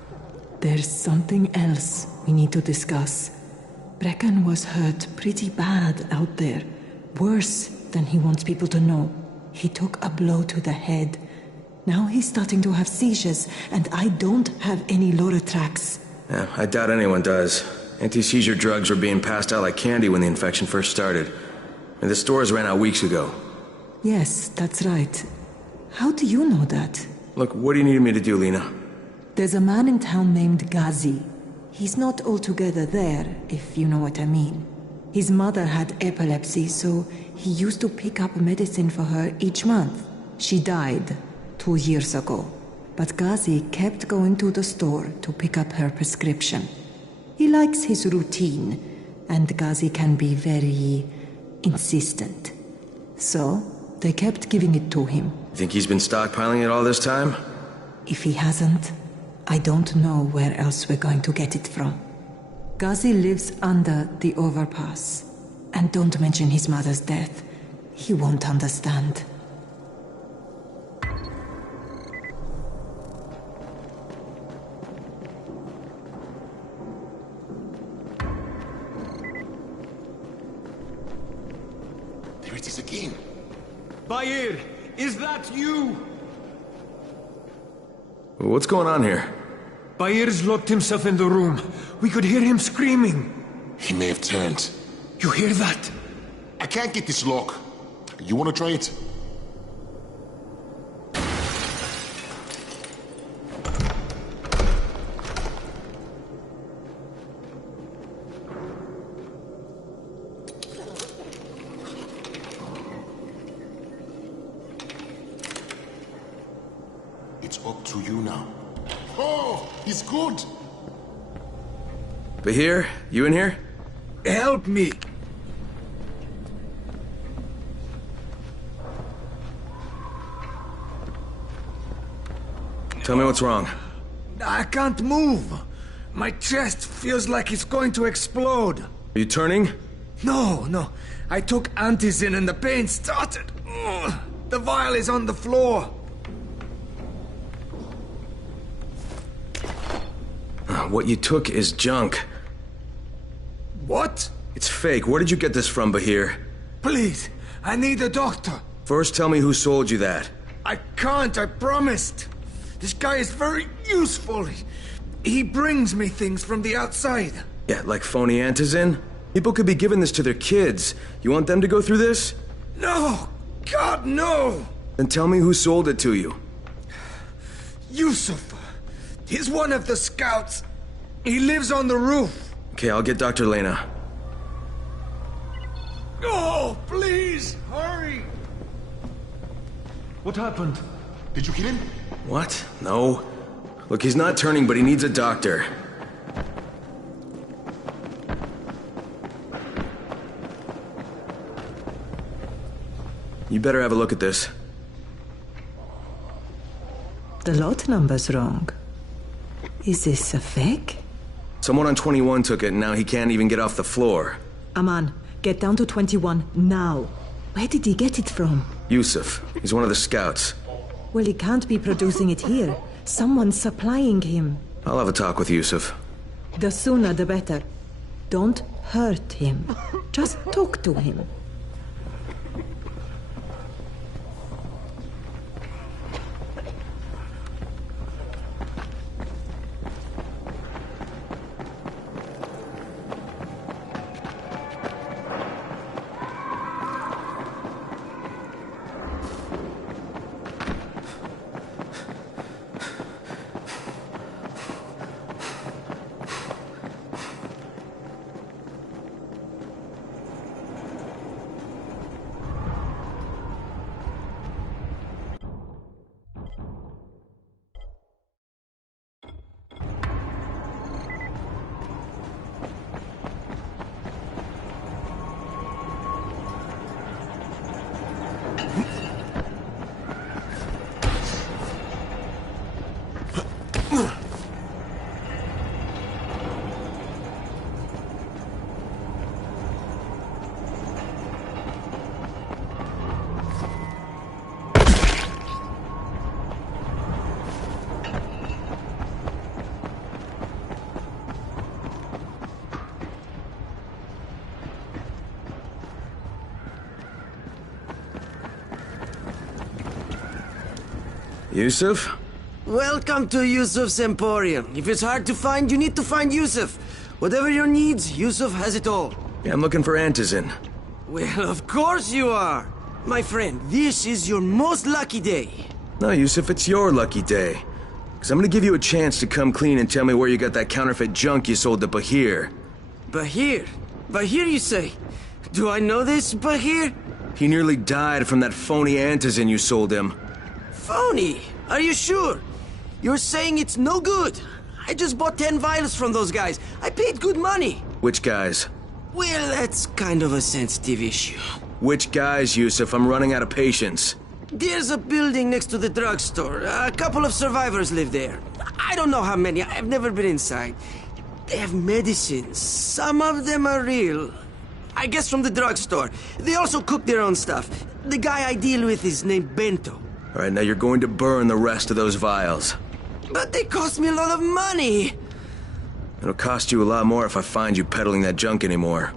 there's something else we need to discuss. Brecken was hurt pretty bad out there. Worse than he wants people to know. He took a blow to the head. Now he's starting to have seizures, and I don't have any Loratrax. Yeah, I doubt anyone does. Anti-seizure drugs were being passed out like candy when the infection first started. And the stores ran out weeks ago. Yes, that's right. How do you know that? Look, what do you need me to do, Lena? There's a man in town named Ghazi. He's not altogether there, if you know what I mean. His mother had epilepsy, so he used to pick up medicine for her each month. She died 2 years ago, but Ghazi kept going to the store to pick up her prescription. He likes his routine, and Ghazi can be very insistent. So, they kept giving it to him. Think he's been stockpiling it all this time? If he hasn't, I don't know where else we're going to get it from. Ghazi lives under the overpass. And don't mention his mother's death. He won't understand. There it is again. Bair, is that you? What's going on here? Bair's locked himself in the room. We could hear him screaming. He may have turned. You hear that? I can't get this lock. You want to try it? It's up to you now. Oh, he's good. Bahir, you in here? Help me! Tell me what's wrong. I can't move. My chest feels like it's going to explode. Are you turning? No. I took Antizin and the pain started. Ugh. The vial is on the floor. What you took is junk. What? It's fake. Where did you get this from, Bahir? Please, I need a doctor. First, tell me who sold you that. I can't, I promised. This guy is very useful. He brings me things from the outside. Yeah, like phony Antizin? People could be giving this to their kids. You want them to go through this? No! God, no! Then tell me who sold it to you. Yusuf. He's one of the scouts. He lives on the roof. Okay, I'll get Dr. Lena. Oh, please, hurry! What happened? Did you get in? What? No. Look, he's not turning, but he needs a doctor. You better have a look at this. The lot number's wrong. Is this a fake? Someone on 21 took it, and now he can't even get off the floor. Aman, get down to 21 now. Where did he get it from? Yusuf. He's one of the scouts. Well, he can't be producing it here. Someone's supplying him. I'll have a talk with Yusuf. The sooner the better. Don't hurt him. Just talk to him. Yusuf? Welcome to Yusuf's Emporium. If it's hard to find, you need to find Yusuf. Whatever your needs, Yusuf has it all. Yeah, I'm looking for Antizin. Well, of course you are. My friend, this is your most lucky day. No, Yusuf, it's your lucky day. Because I'm gonna give you a chance to come clean and tell me where you got that counterfeit junk you sold to Bahir. Bahir? Bahir, you say? Do I know this Bahir? He nearly died from that phony Antizin you sold him. Phony? Are you sure? You're saying it's no good? I just bought 10 vials from those guys. I paid good money. Which guys? Well, that's kind of a sensitive issue. Which guys, Yusuf? I'm running out of patience. There's a building next to the drugstore. A couple of survivors live there. I don't know how many. I've never been inside. They have medicines. Some of them are real. I guess from the drugstore. They also cook their own stuff. The guy I deal with is named Bento. All right, now you're going to burn the rest of those vials. But they cost me a lot of money. It'll cost you a lot more if I find you peddling that junk anymore.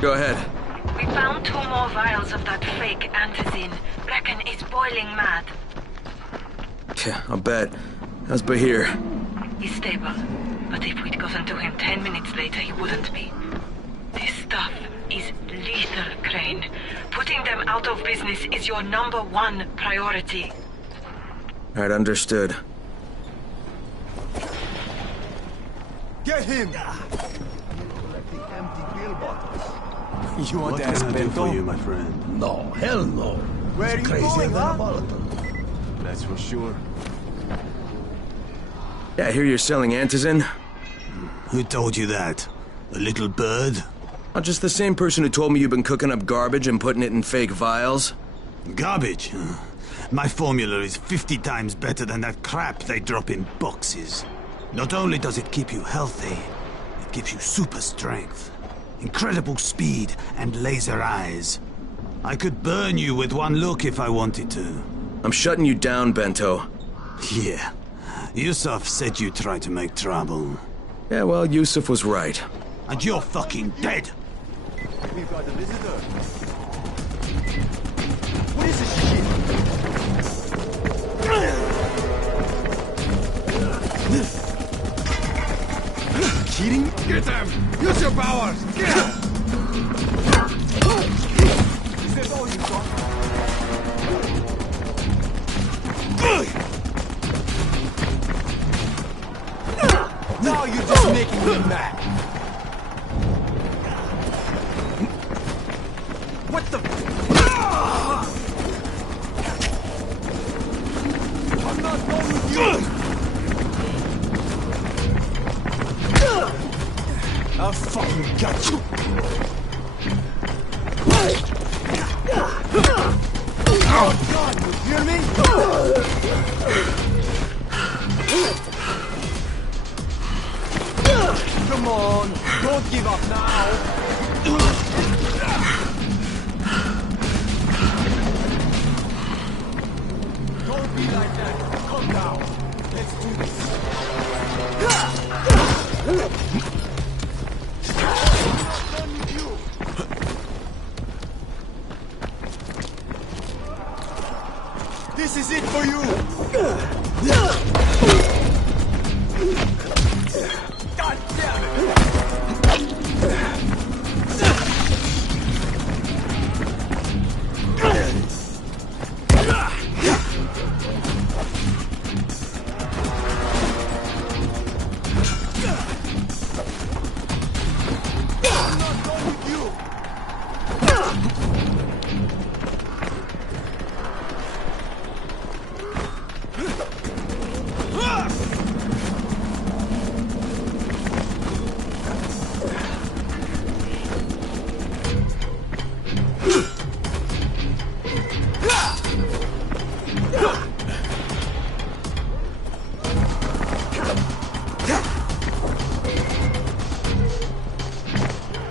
Go ahead. We found 2 more vials of that fake antizin. Brecken is boiling mad. Yeah, I'll bet. How's Bahir? He's stable. But if we'd gotten to him 10 minutes later, he wouldn't be. This stuff is lethal, Crane. Putting them out of business is your #1 priority. Alright, understood. Get him! You want to ask Bento? For you, my friend? No, hell no. Where are you Crazier going, than huh? a volatile. That's for sure. Yeah, I hear you're selling antizin. Who told you that? A little bird? Not just the same person who told me you've been cooking up garbage and putting it in fake vials. Garbage? My formula is 50 times better than that crap they drop in boxes. Not only does it keep you healthy, it gives you super strength, incredible speed, and laser eyes. I could burn you with one look if I wanted to. I'm shutting you down, Bento. Yeah. Yusuf said you tried to make trouble. Yeah, well, Yusuf was right. And you're fucking dead! We've got a visitor. What is this shit? Cheating? Get them! Use your powers! Get him! Is that all you got? Now you're just making me mad. What the? I'm not done with you. I fucking got you. Oh God, you hear me? Come on, don't give up now. Don't be like that. Calm down. Let's do this. This is it for you. God damn it.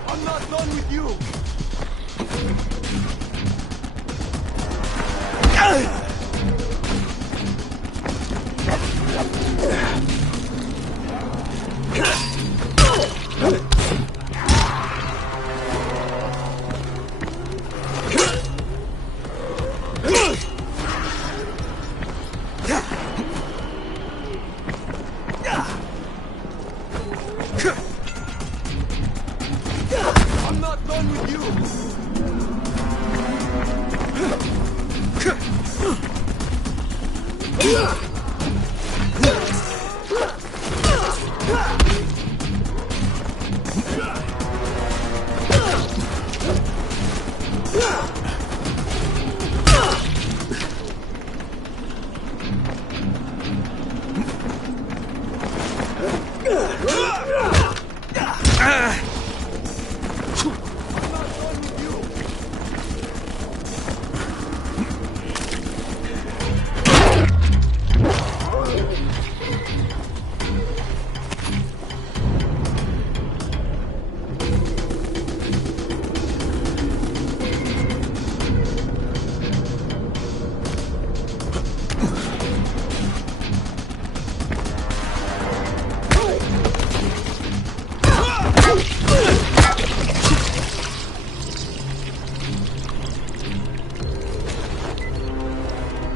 I'm not done with you.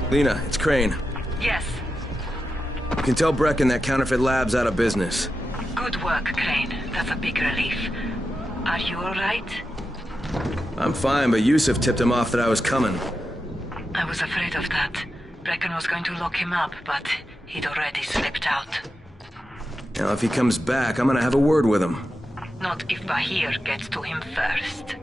Lena, it's Crane. Yes. You can tell Brecken that Counterfeit Lab's out of business. Good work, Crane. That's a big relief. Are you alright? I'm fine, but Yusuf tipped him off that I was coming. I was afraid of that. Brecken was going to lock him up, but he'd already slipped out. Now, if he comes back, I'm gonna have a word with him. Not if Bahir gets to him first.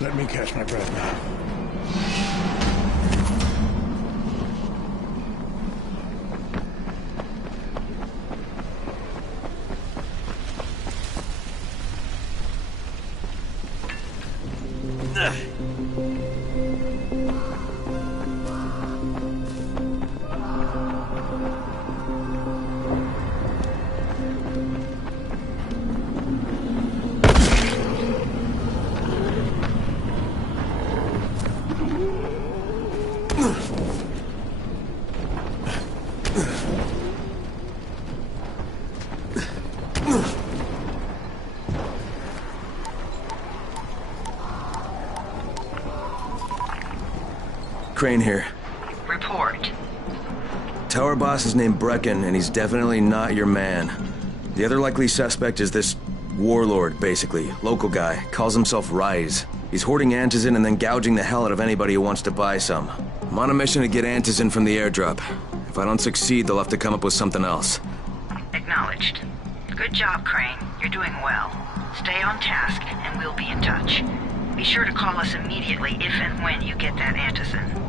Let me catch my breath now. Crane here. Report. Tower boss is named Brecken, and he's definitely not your man. The other likely suspect is this warlord, basically. Local guy. Calls himself Rise. He's hoarding antizin and then gouging the hell out of anybody who wants to buy some. I'm on a mission to get antizin from the airdrop. If I don't succeed, they'll have to come up with something else. Acknowledged. Good job, Crane. You're doing well. Stay on task, and we'll be in touch. Be sure to call us immediately if and when you get that antizin.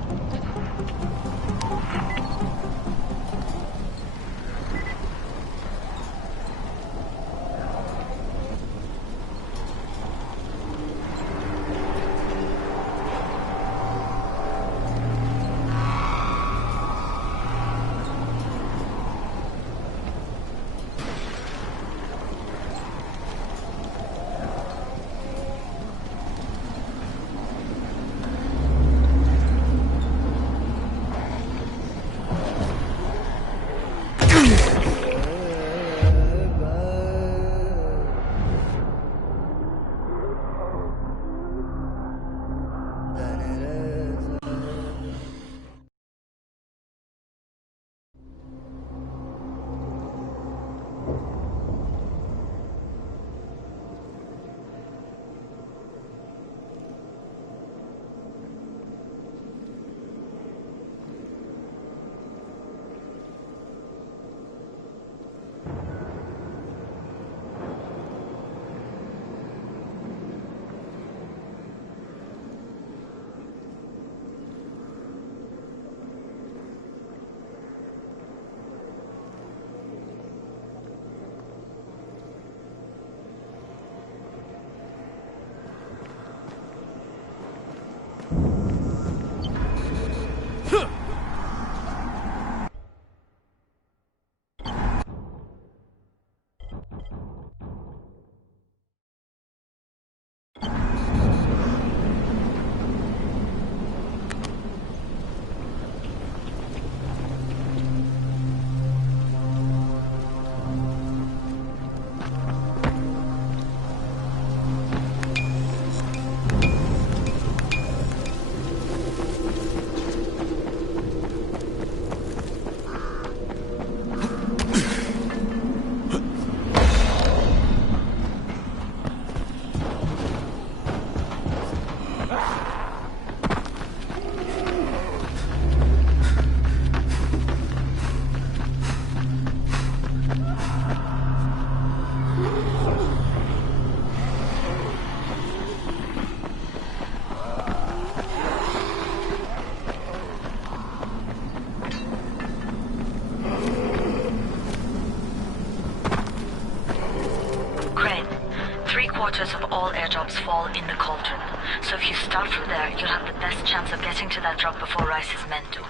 headquarters of all airdrops fall in the Cauldron. So if you start from there, you'll have the best chance of getting to that drop before Rice's men do.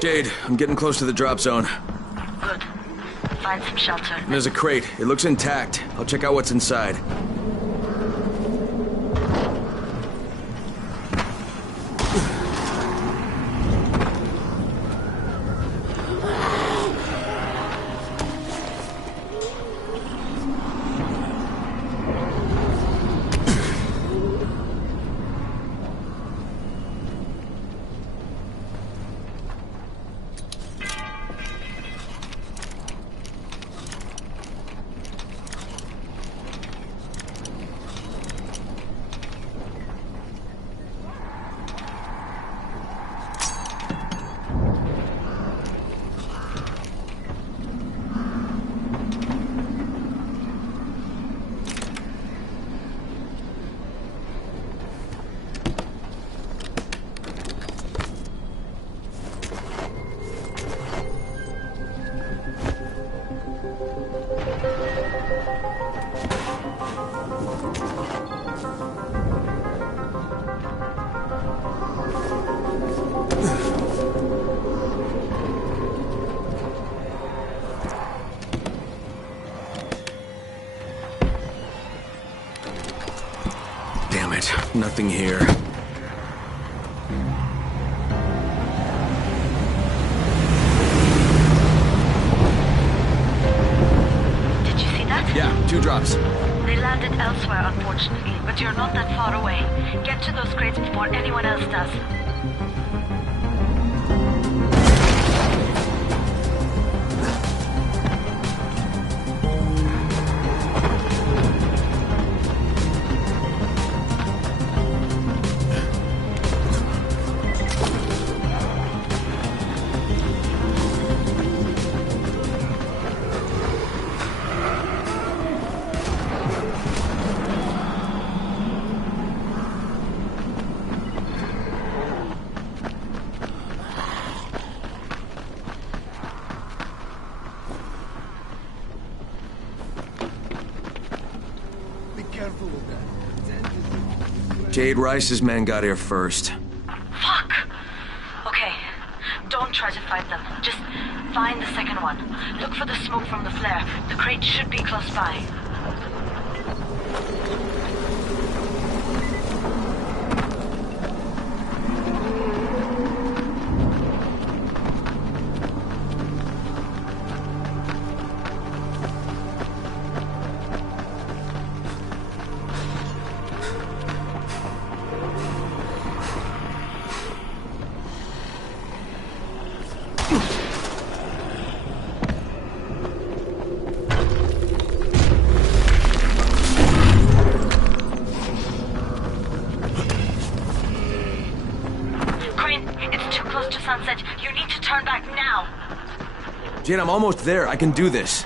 Jade, I'm getting close to the drop zone. Good. Find some shelter. There's a crate. It looks intact. I'll check out what's inside. Nothing here. Did you see that? Yeah, 2 drops. They landed elsewhere, unfortunately, but you're not that far away. Get to those crates before anyone else does. Jade Rice's men got here first. Fuck! Okay, don't try to fight them. Just find the second one. Look for the smoke from the flare. The crate should be close by. Sunset, you need to turn back now. Jade, I'm almost there. I can do this.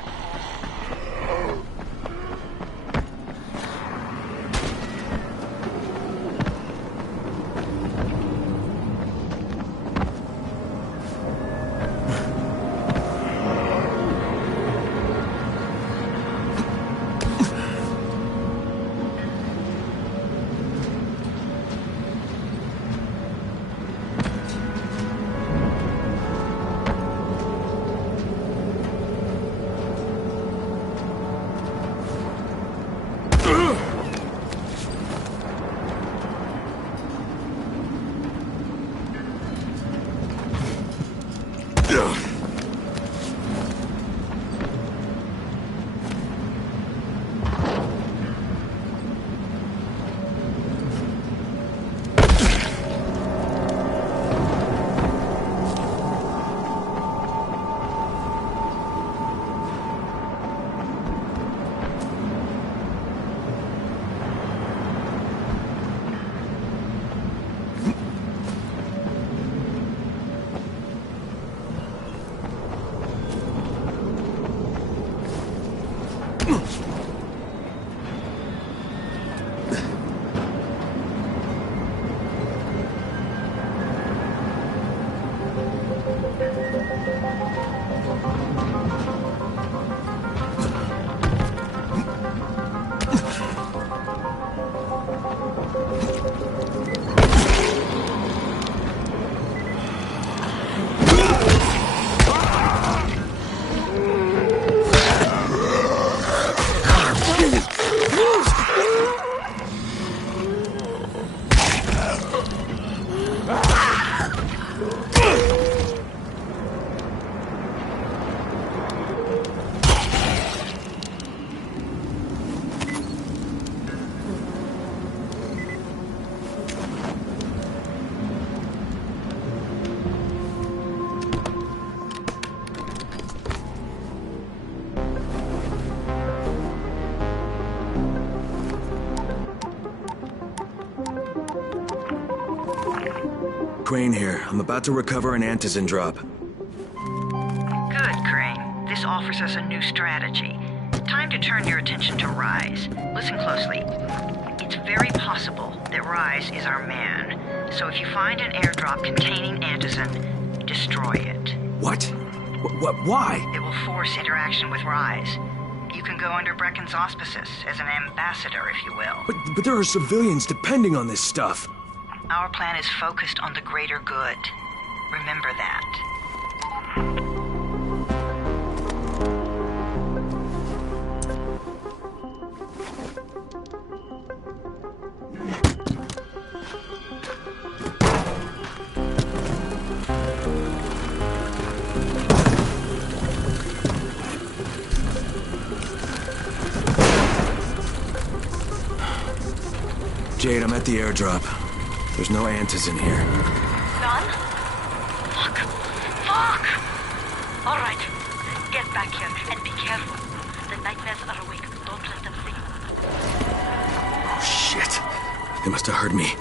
I'm about to recover an antizin drop. Good, Crane. This offers us a new strategy. Time to turn your attention to Rise. Listen closely. It's very possible that Rise is our man. So if you find an airdrop containing antizin, destroy it. What? Why? It will force interaction with Rise. You can go under Brecken's auspices as an ambassador, if you will. But there are civilians depending on this stuff. Our plan is focused on the greater good. Remember that. Jade, I'm at the airdrop. There's no antizin here. None? Fuck. Fuck! All right. Get back here and be careful. The nightmares are awake. Don't let them see you. Oh, shit. They must have heard me.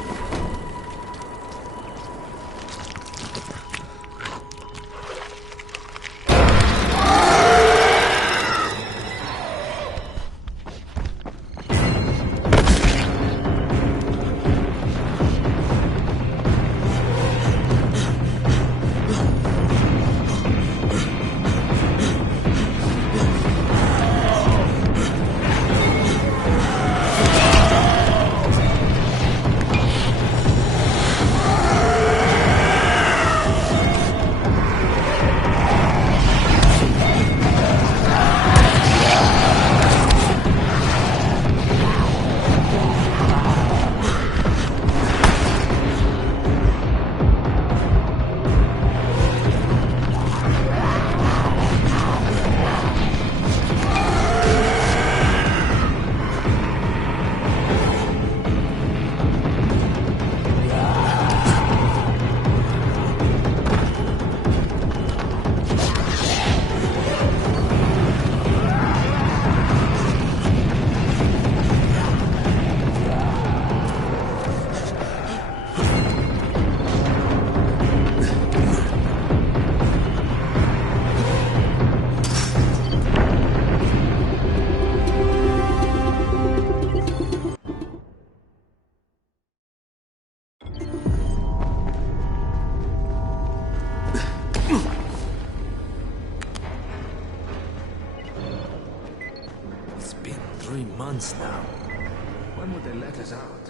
Now. When would they let us out?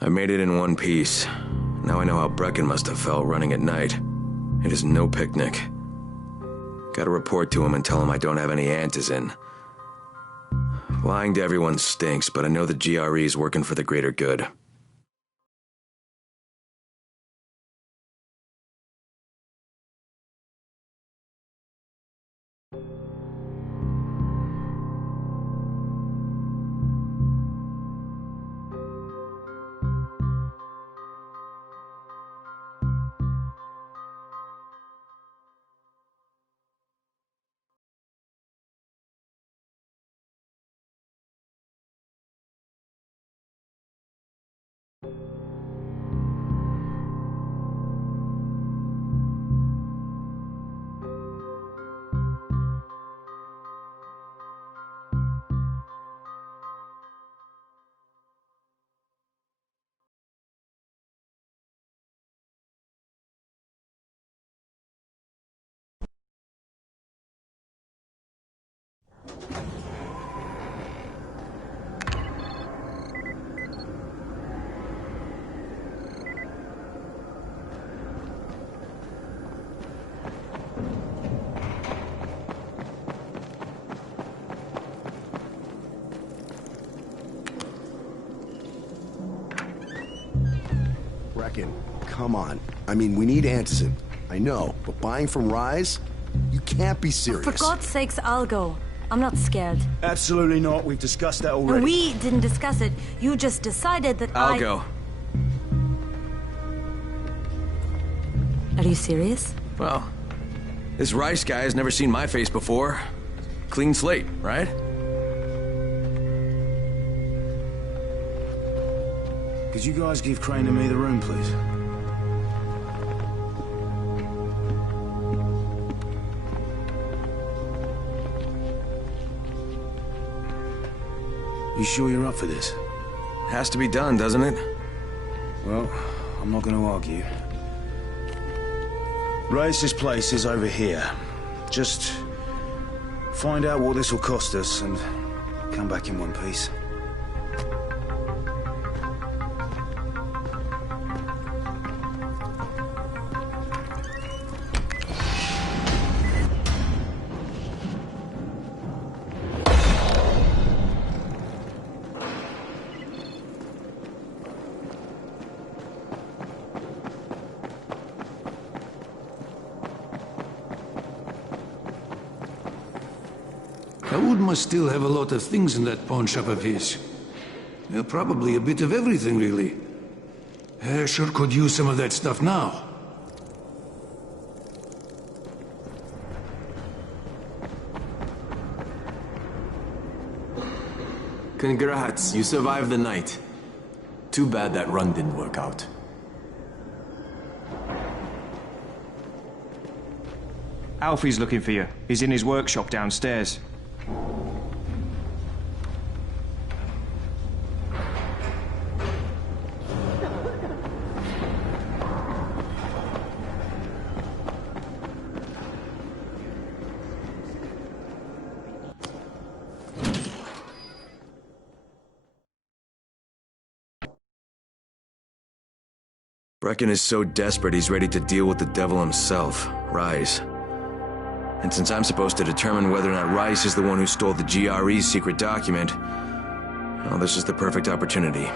I made it in one piece. Now I know how Brecken must have felt running at night. It is no picnic. Gotta report to him and tell him I don't have any antizin. Lying to everyone stinks, but I know the GRE is working for the greater good. Brecken, come on. I mean, we need antizin. I know, but buying from Rise? You can't be serious. For God's sakes, I'll go. I'm not scared. Absolutely not. We've discussed that already. And we didn't discuss it. You just decided that I'll go. Are you serious? Well, this Rice guy has never seen my face before. Clean slate, right? Could you guys give Crane and me the room, please? You sure you're up for this? Has to be done, doesn't it? Well, I'm not gonna argue. Rais's place is over here. Just find out what this will cost us and come back in one piece. Daoud must still have a lot of things in that pawn shop of his. Well, probably a bit of everything, really. Sure could use some of that stuff now. Congrats, you survived the night. Too bad that run didn't work out. Alfie's looking for you. He's in his workshop downstairs. Brecken is so desperate he's ready to deal with the devil himself, Rais. And since I'm supposed to determine whether or not Rais is the one who stole the GRE's secret document, well, this is the perfect opportunity.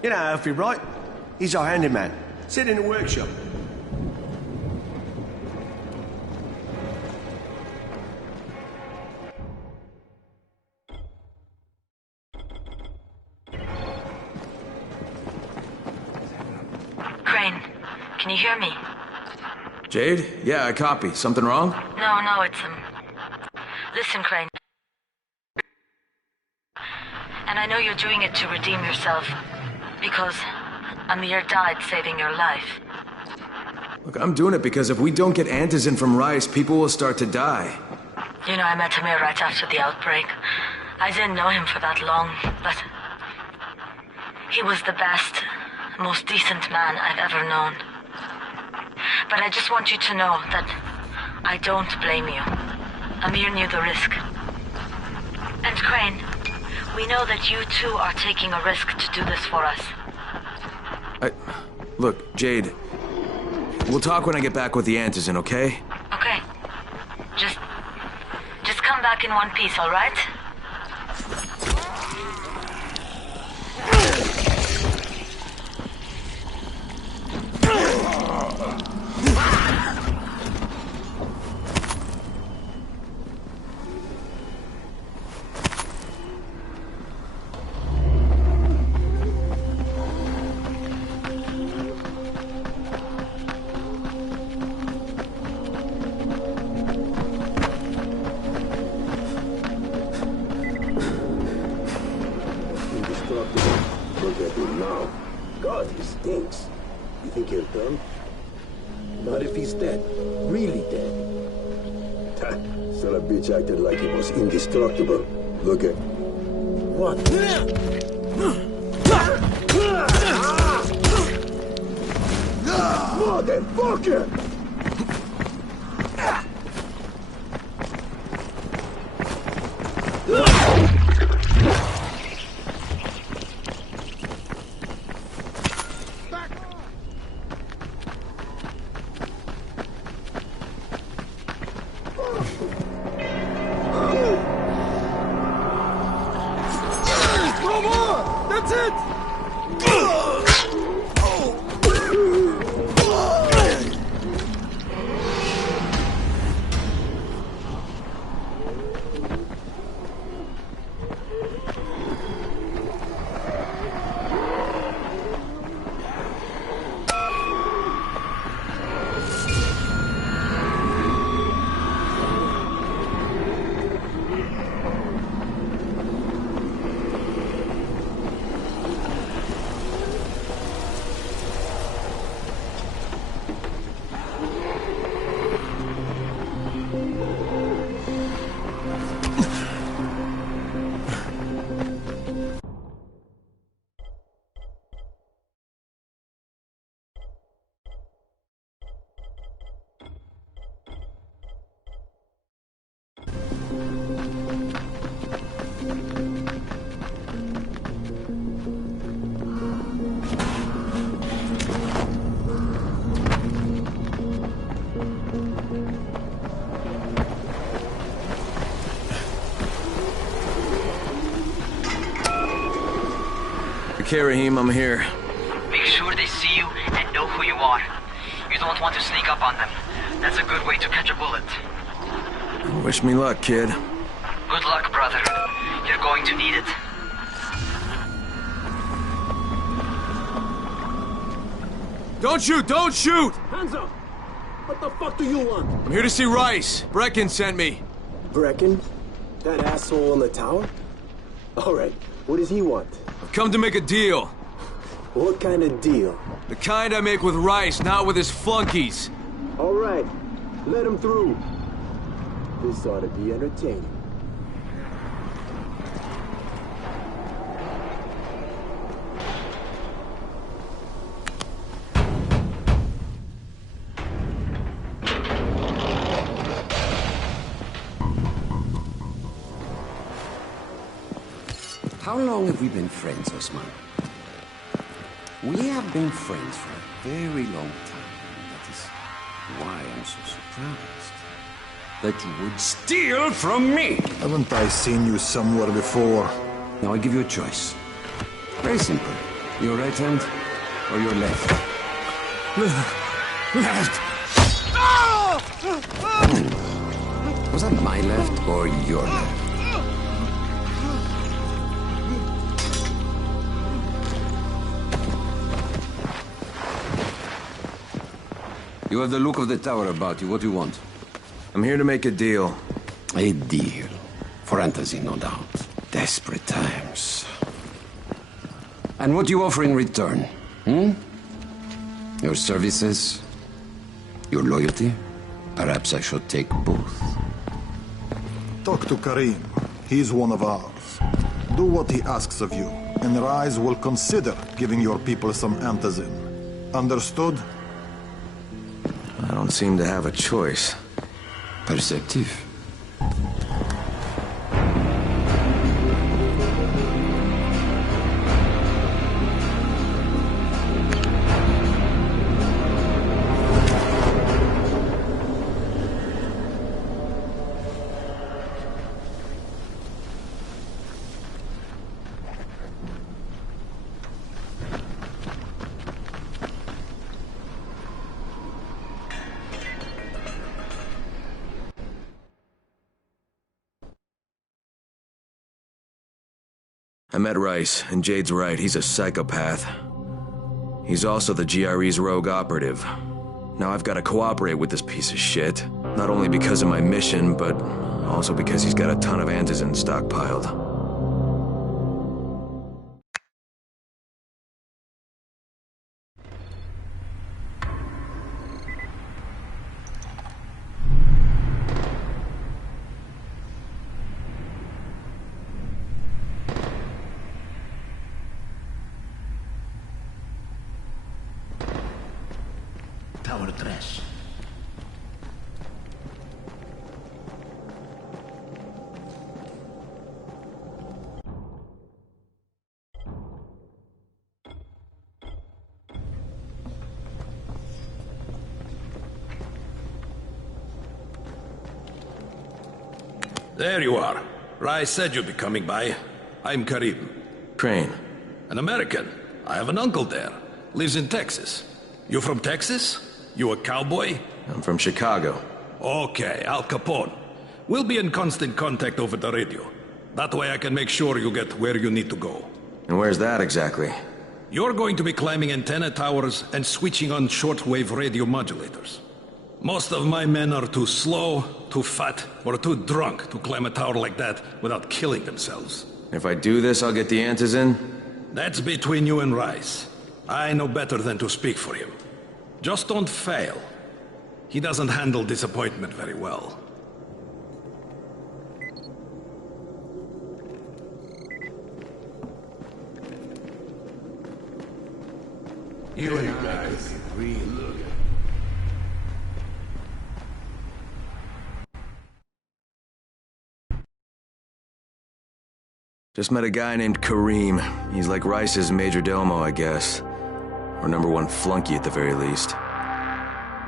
You know Alfie, right? He's our handyman. Sit in the workshop. Crane, can you hear me? Jade? Yeah, I copy. Something wrong? No, it's Listen, Crane. And I know you're doing it to redeem yourself. Because Amir died saving your life. Look, I'm doing it because if we don't get Antizin from Rais, people will start to die. You know, I met Amir right after the outbreak. I didn't know him for that long, but he was the best, most decent man I've ever known. But I just want you to know that I don't blame you. Amir knew the risk. And Crane, we know that you too are taking a risk to do this for us. Look, Jade, we'll talk when I get back with the Antizin, okay? Okay. Just come back in one piece, all right? Look at him now. God, he stinks. You think he'll turn? Not if he's dead. Really dead. Son of a bitch acted like he was indestructible. Look at... What? Motherfucker! That's it! Okay, Rahim, I'm here. Make sure they see you and know who you are. You don't want to sneak up on them. That's a good way to catch a bullet. Wish me luck, kid. Good luck, brother. You're going to need it. Don't shoot! Don't shoot! Hands up! What the fuck do you want? I'm here to see Rice. Brecken sent me. Brecken? That asshole on the tower? Alright, what does he want? I've come to make a deal. What kind of deal? The kind I make with Rice, not with his flunkies. Alright, let him through. This ought to be entertaining. How long have we been friends, Osman? We have been friends for a very long time. That is why I'm so surprised that you would steal from me. Haven't I seen you somewhere before? Now I give you a choice. Very simple. Your right hand or your left? Left. Was that my left or your left? You have the look of the tower about you. What do you want? I'm here to make a deal. A deal. For Antizin, no doubt. Desperate times. And what do you offer in return? Your services? Your loyalty? Perhaps I should take both. Talk to Karim. He's one of ours. Do what he asks of you, and Rise will consider giving your people some Antizin. Understood? I don't seem to have a choice. Perceptive. I met Rice, and Jade's right, he's a psychopath. He's also the GRE's rogue operative. Now I've got to cooperate with this piece of shit, not only because of my mission, but also because he's got a ton of Antizin stockpiled. Tower 3. There you are. Rice said you'd be coming by. I'm Karim. Crane. An American. I have an uncle there. Lives in Texas. You from Texas? You a cowboy? I'm from Chicago. Okay, Al Capone. We'll be in constant contact over the radio. That way I can make sure you get where you need to go. And where's that exactly? You're going to be climbing antenna towers and switching on shortwave radio modulators. Most of my men are too slow, too fat, or too drunk to climb a tower like that without killing themselves. If I do this, I'll get the Antizin? That's between you and Rice. I know better than to speak for him. Just don't fail. He doesn't handle disappointment very well. You and I agree. Just met a guy named Kareem. He's like Rice's major domo, I guess. Or number one flunky at the very least.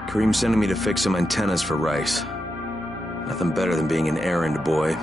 Kareem's sending me to fix some antennas for Rice. Nothing better than being an errand boy.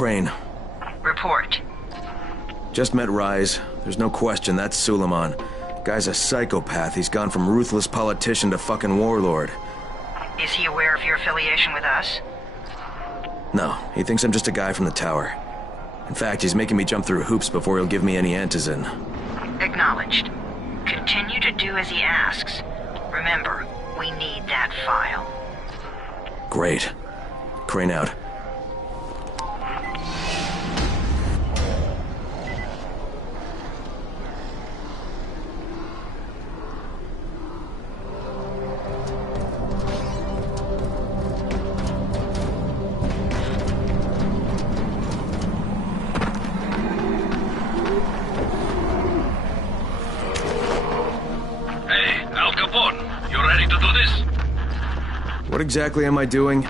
Crane. Report. Just met Rise. There's no question that's Suleiman. Guy's a psychopath. He's gone from ruthless politician to fucking warlord. Is he aware of your affiliation with us? No, he thinks I'm just a guy from the tower. In fact, he's making me jump through hoops before he'll give me any Antizin. Acknowledged. Continue to do as he asks. Remember, we need that file. Great. Crane out. What exactly am I doing?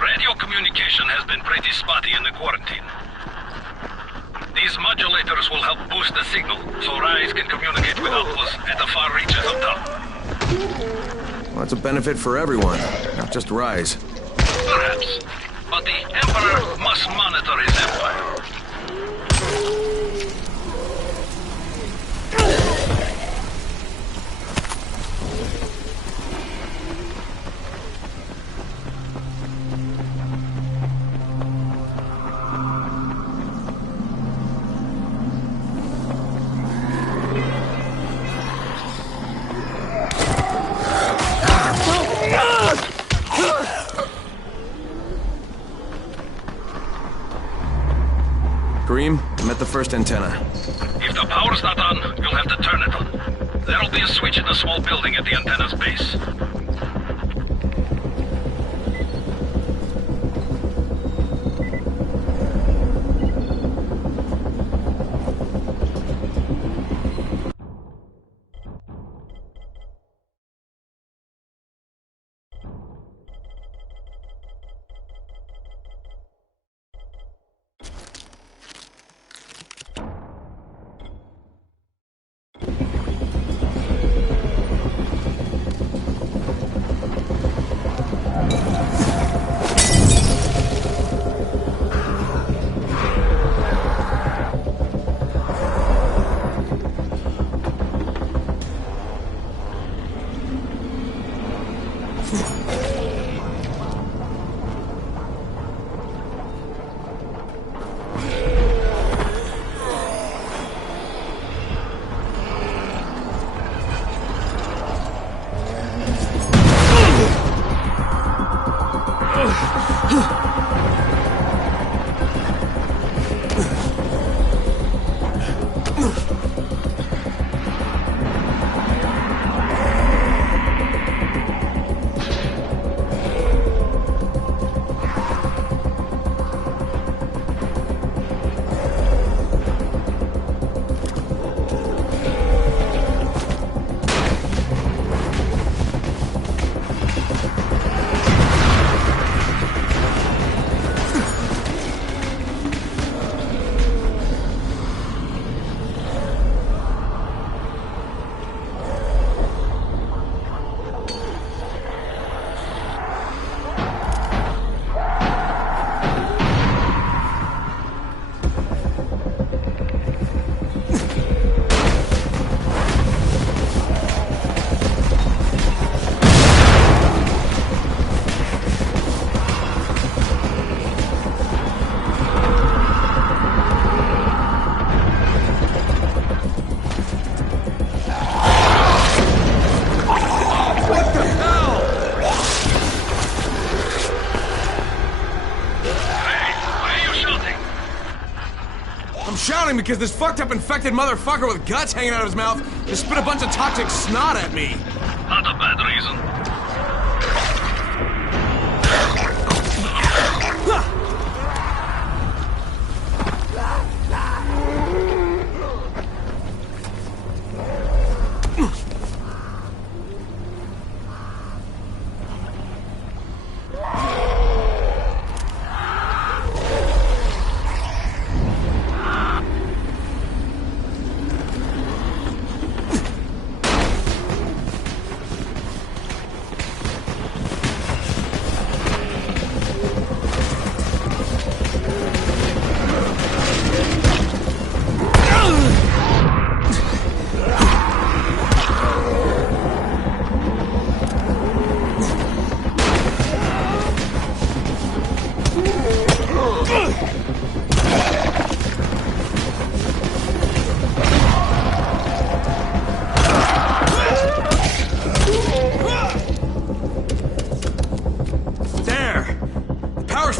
Radio communication has been pretty spotty in the quarantine. These modulators will help boost the signal, so Rise can communicate with outposts at the far reaches of town. Well, that's a benefit for everyone, not just Rise. Perhaps, but the Emperor must monitor his empire. Kareem, I'm at the first antenna. If the power's not on, you'll have to turn it on. There'll be a switch in the small building at the antenna's base. I'm shouting because this fucked up infected motherfucker with guts hanging out of his mouth just spit a bunch of toxic snot at me. Not a bad reason.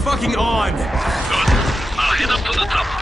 fucking on! Good. Now head up to the top.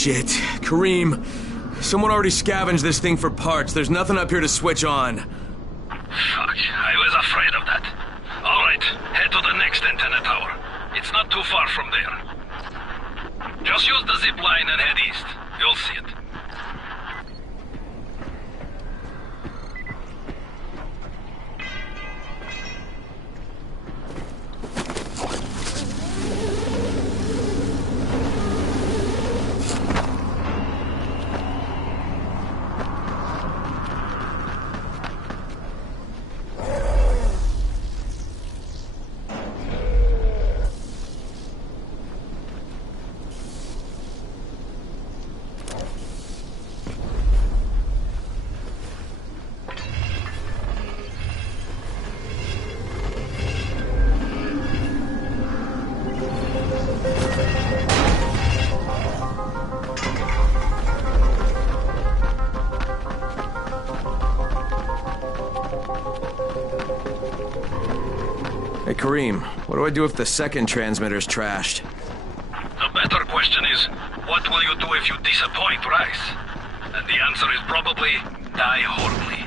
Shit. Kareem, someone already scavenged this thing for parts. There's nothing up here to switch on. Fuck, I was afraid of that. Alright, head to the next antenna tower. It's not too far from there. Just use the zip line and head east. You'll see it. Hey, Kareem, what do I do if the second transmitter's trashed? The better question is, what will you do if you disappoint Rice? And the answer is probably die horribly.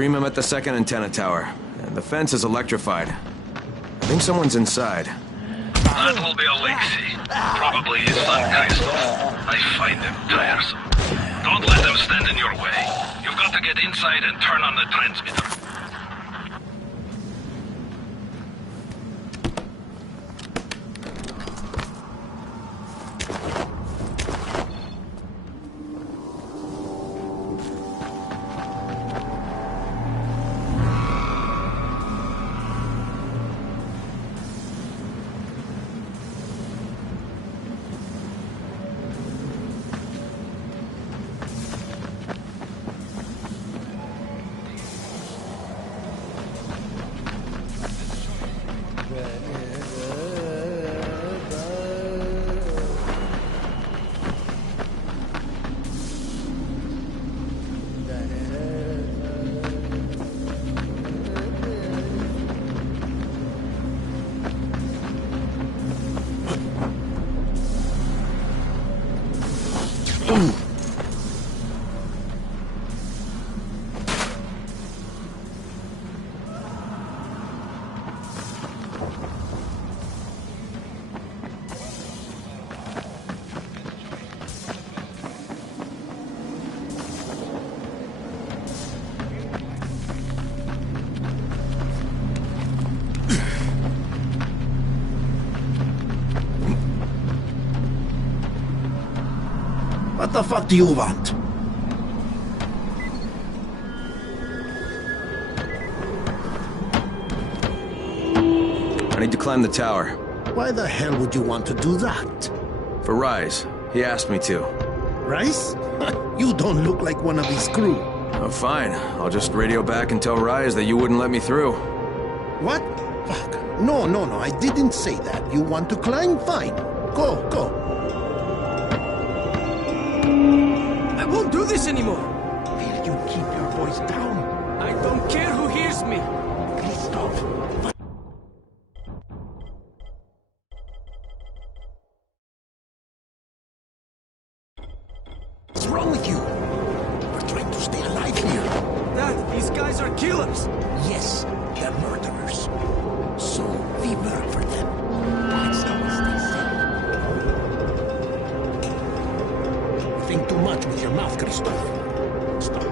Kareem, I'm at the second antenna tower. And the fence is electrified. I think someone's inside. That will be Alexei. Probably his son, Christoph. I find him tiresome. Don't let them stand in your way. You've got to get inside and turn on the transmitter. What the fuck do you want? I need to climb the tower. Why the hell would you want to do that? For Rise. He asked me to. Rice? You don't look like one of his crew. Oh, fine. I'll just radio back and tell Rise that you wouldn't let me through. What? Fuck. No, I didn't say that. You want to climb? Fine. Go. I won't do this anymore. Will you keep your voice down? I don't care who hears me. Christoph. What's wrong with you? We're trying to stay alive here. Dad, these guys are killers. Yes, they're murderers. So we work for them. That's how we stay safe. You think too much with your mouth, Christoph. Stop.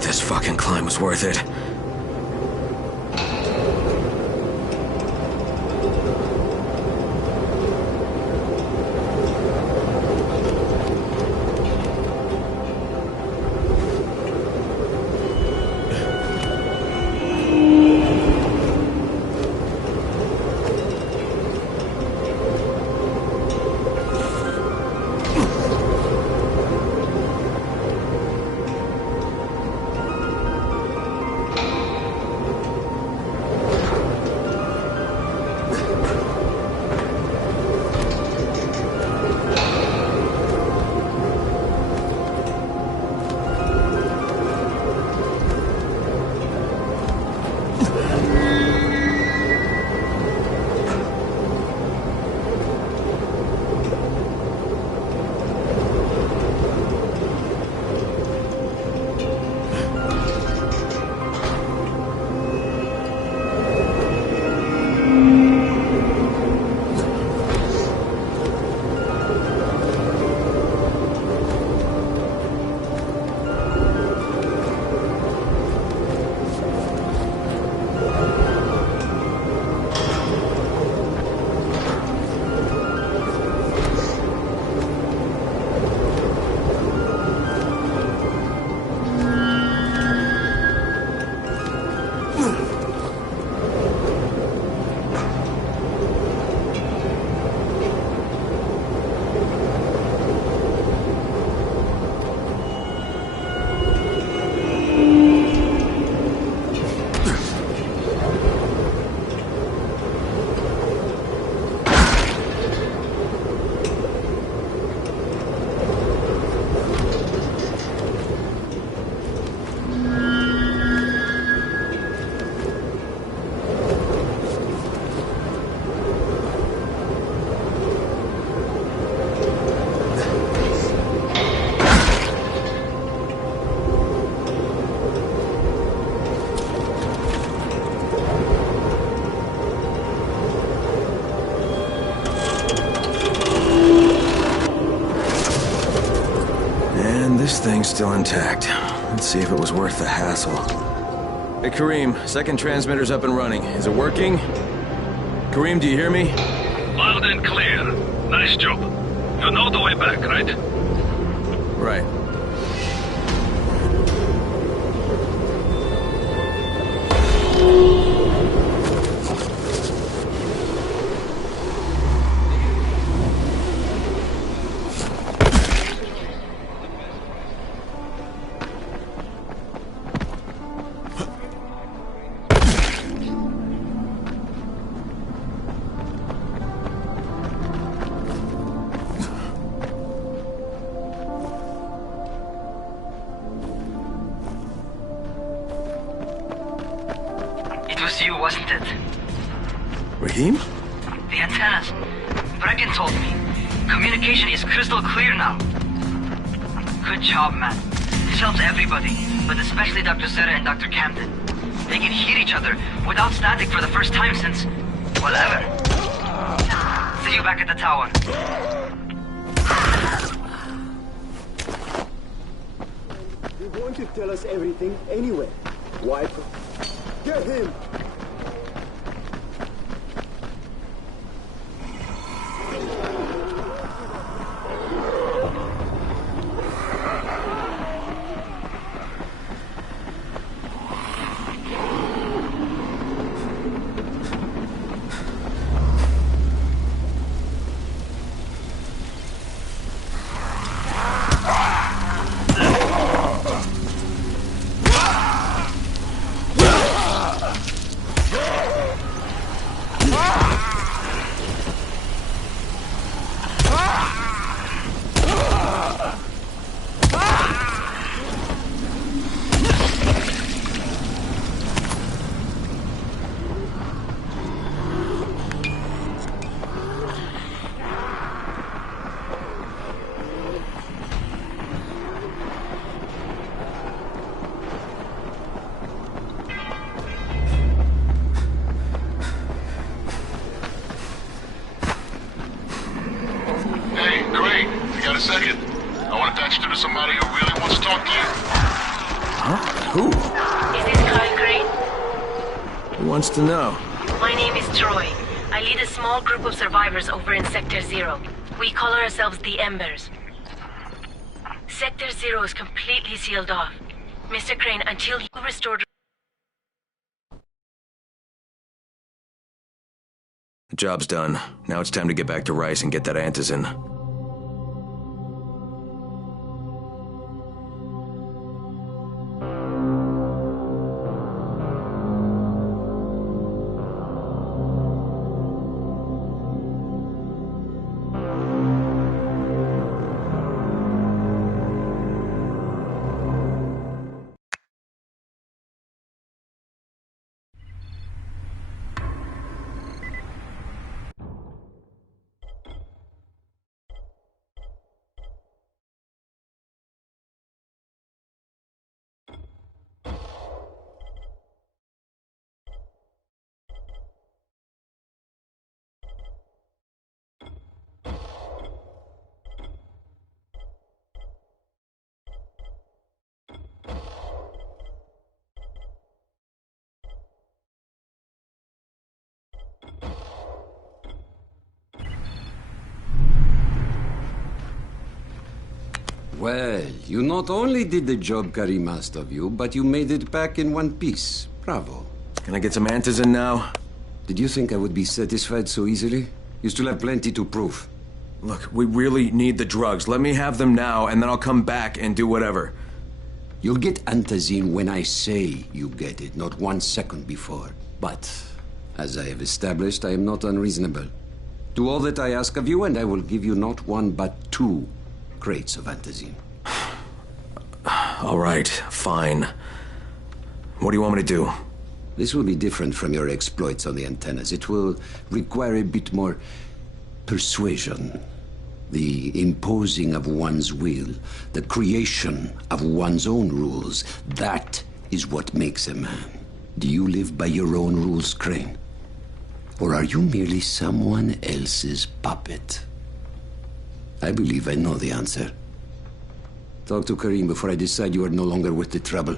This fucking climb was worth it. thing's still intact. Let's see if it was worth the hassle. Hey, Kareem, second transmitter's up and running. Is it working? Kareem, do you hear me? Loud and clear. Nice job. You know the way back, right? Right. Wasn't it? Raheem? The antennas. Brecken told me. Communication is crystal clear now. Good job, man. This helps everybody, but especially Dr. Zere and Dr. Camden. They can hear each other without static for the first time since... whatever. See you back at the tower. You're going to tell us everything anyway. Why? Get him! got a second? I want to patch you to somebody who really wants to talk to you. Huh? Who? Is this Kyle Crane? Who wants to know? My name is Troy. I lead a small group of survivors over in Sector Zero. We call ourselves the Embers. Sector Zero is completely sealed off. Mr. Crane, until you restore... The job's done. Now it's time to get back to Rice and get that antizin. Well, you not only did the job Karim asked of you, but you made it back in one piece. Bravo. Can I get some antizin now? Did you think I would be satisfied so easily? You still have plenty to prove. Look, we really need the drugs. Let me have them now, and then I'll come back and do whatever. You'll get antizin when I say you get it, not 1 second before. But, as I have established, I am not unreasonable. Do all that I ask of you, and I will give you not 1 but 2 crates of antizin. All right, fine. What do you want me to do? This will be different from your exploits on the antennas. It will require a bit more persuasion. The imposing of one's will, the creation of one's own rules. That is what makes a man. Do you live by your own rules, Crane? Or are you merely someone else's puppet? I believe I know the answer. Talk to Karim before I decide you are no longer worth the trouble.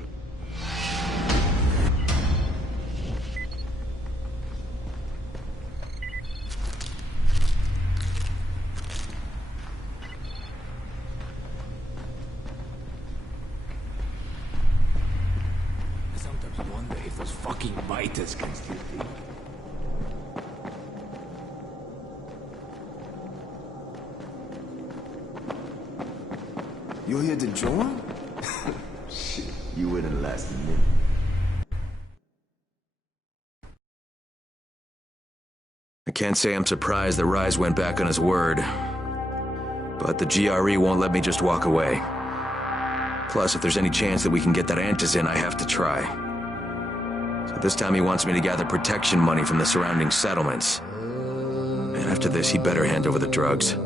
I sometimes wonder if those fucking biters can still think. You're here to join? Shit, you wouldn't last a minute. I can't say I'm surprised that Rise went back on his word. But the GRE won't let me just walk away. Plus, if there's any chance that we can get that Antizin, I have to try. So this time he wants me to gather protection money from the surrounding settlements. And after this, he better hand over the drugs.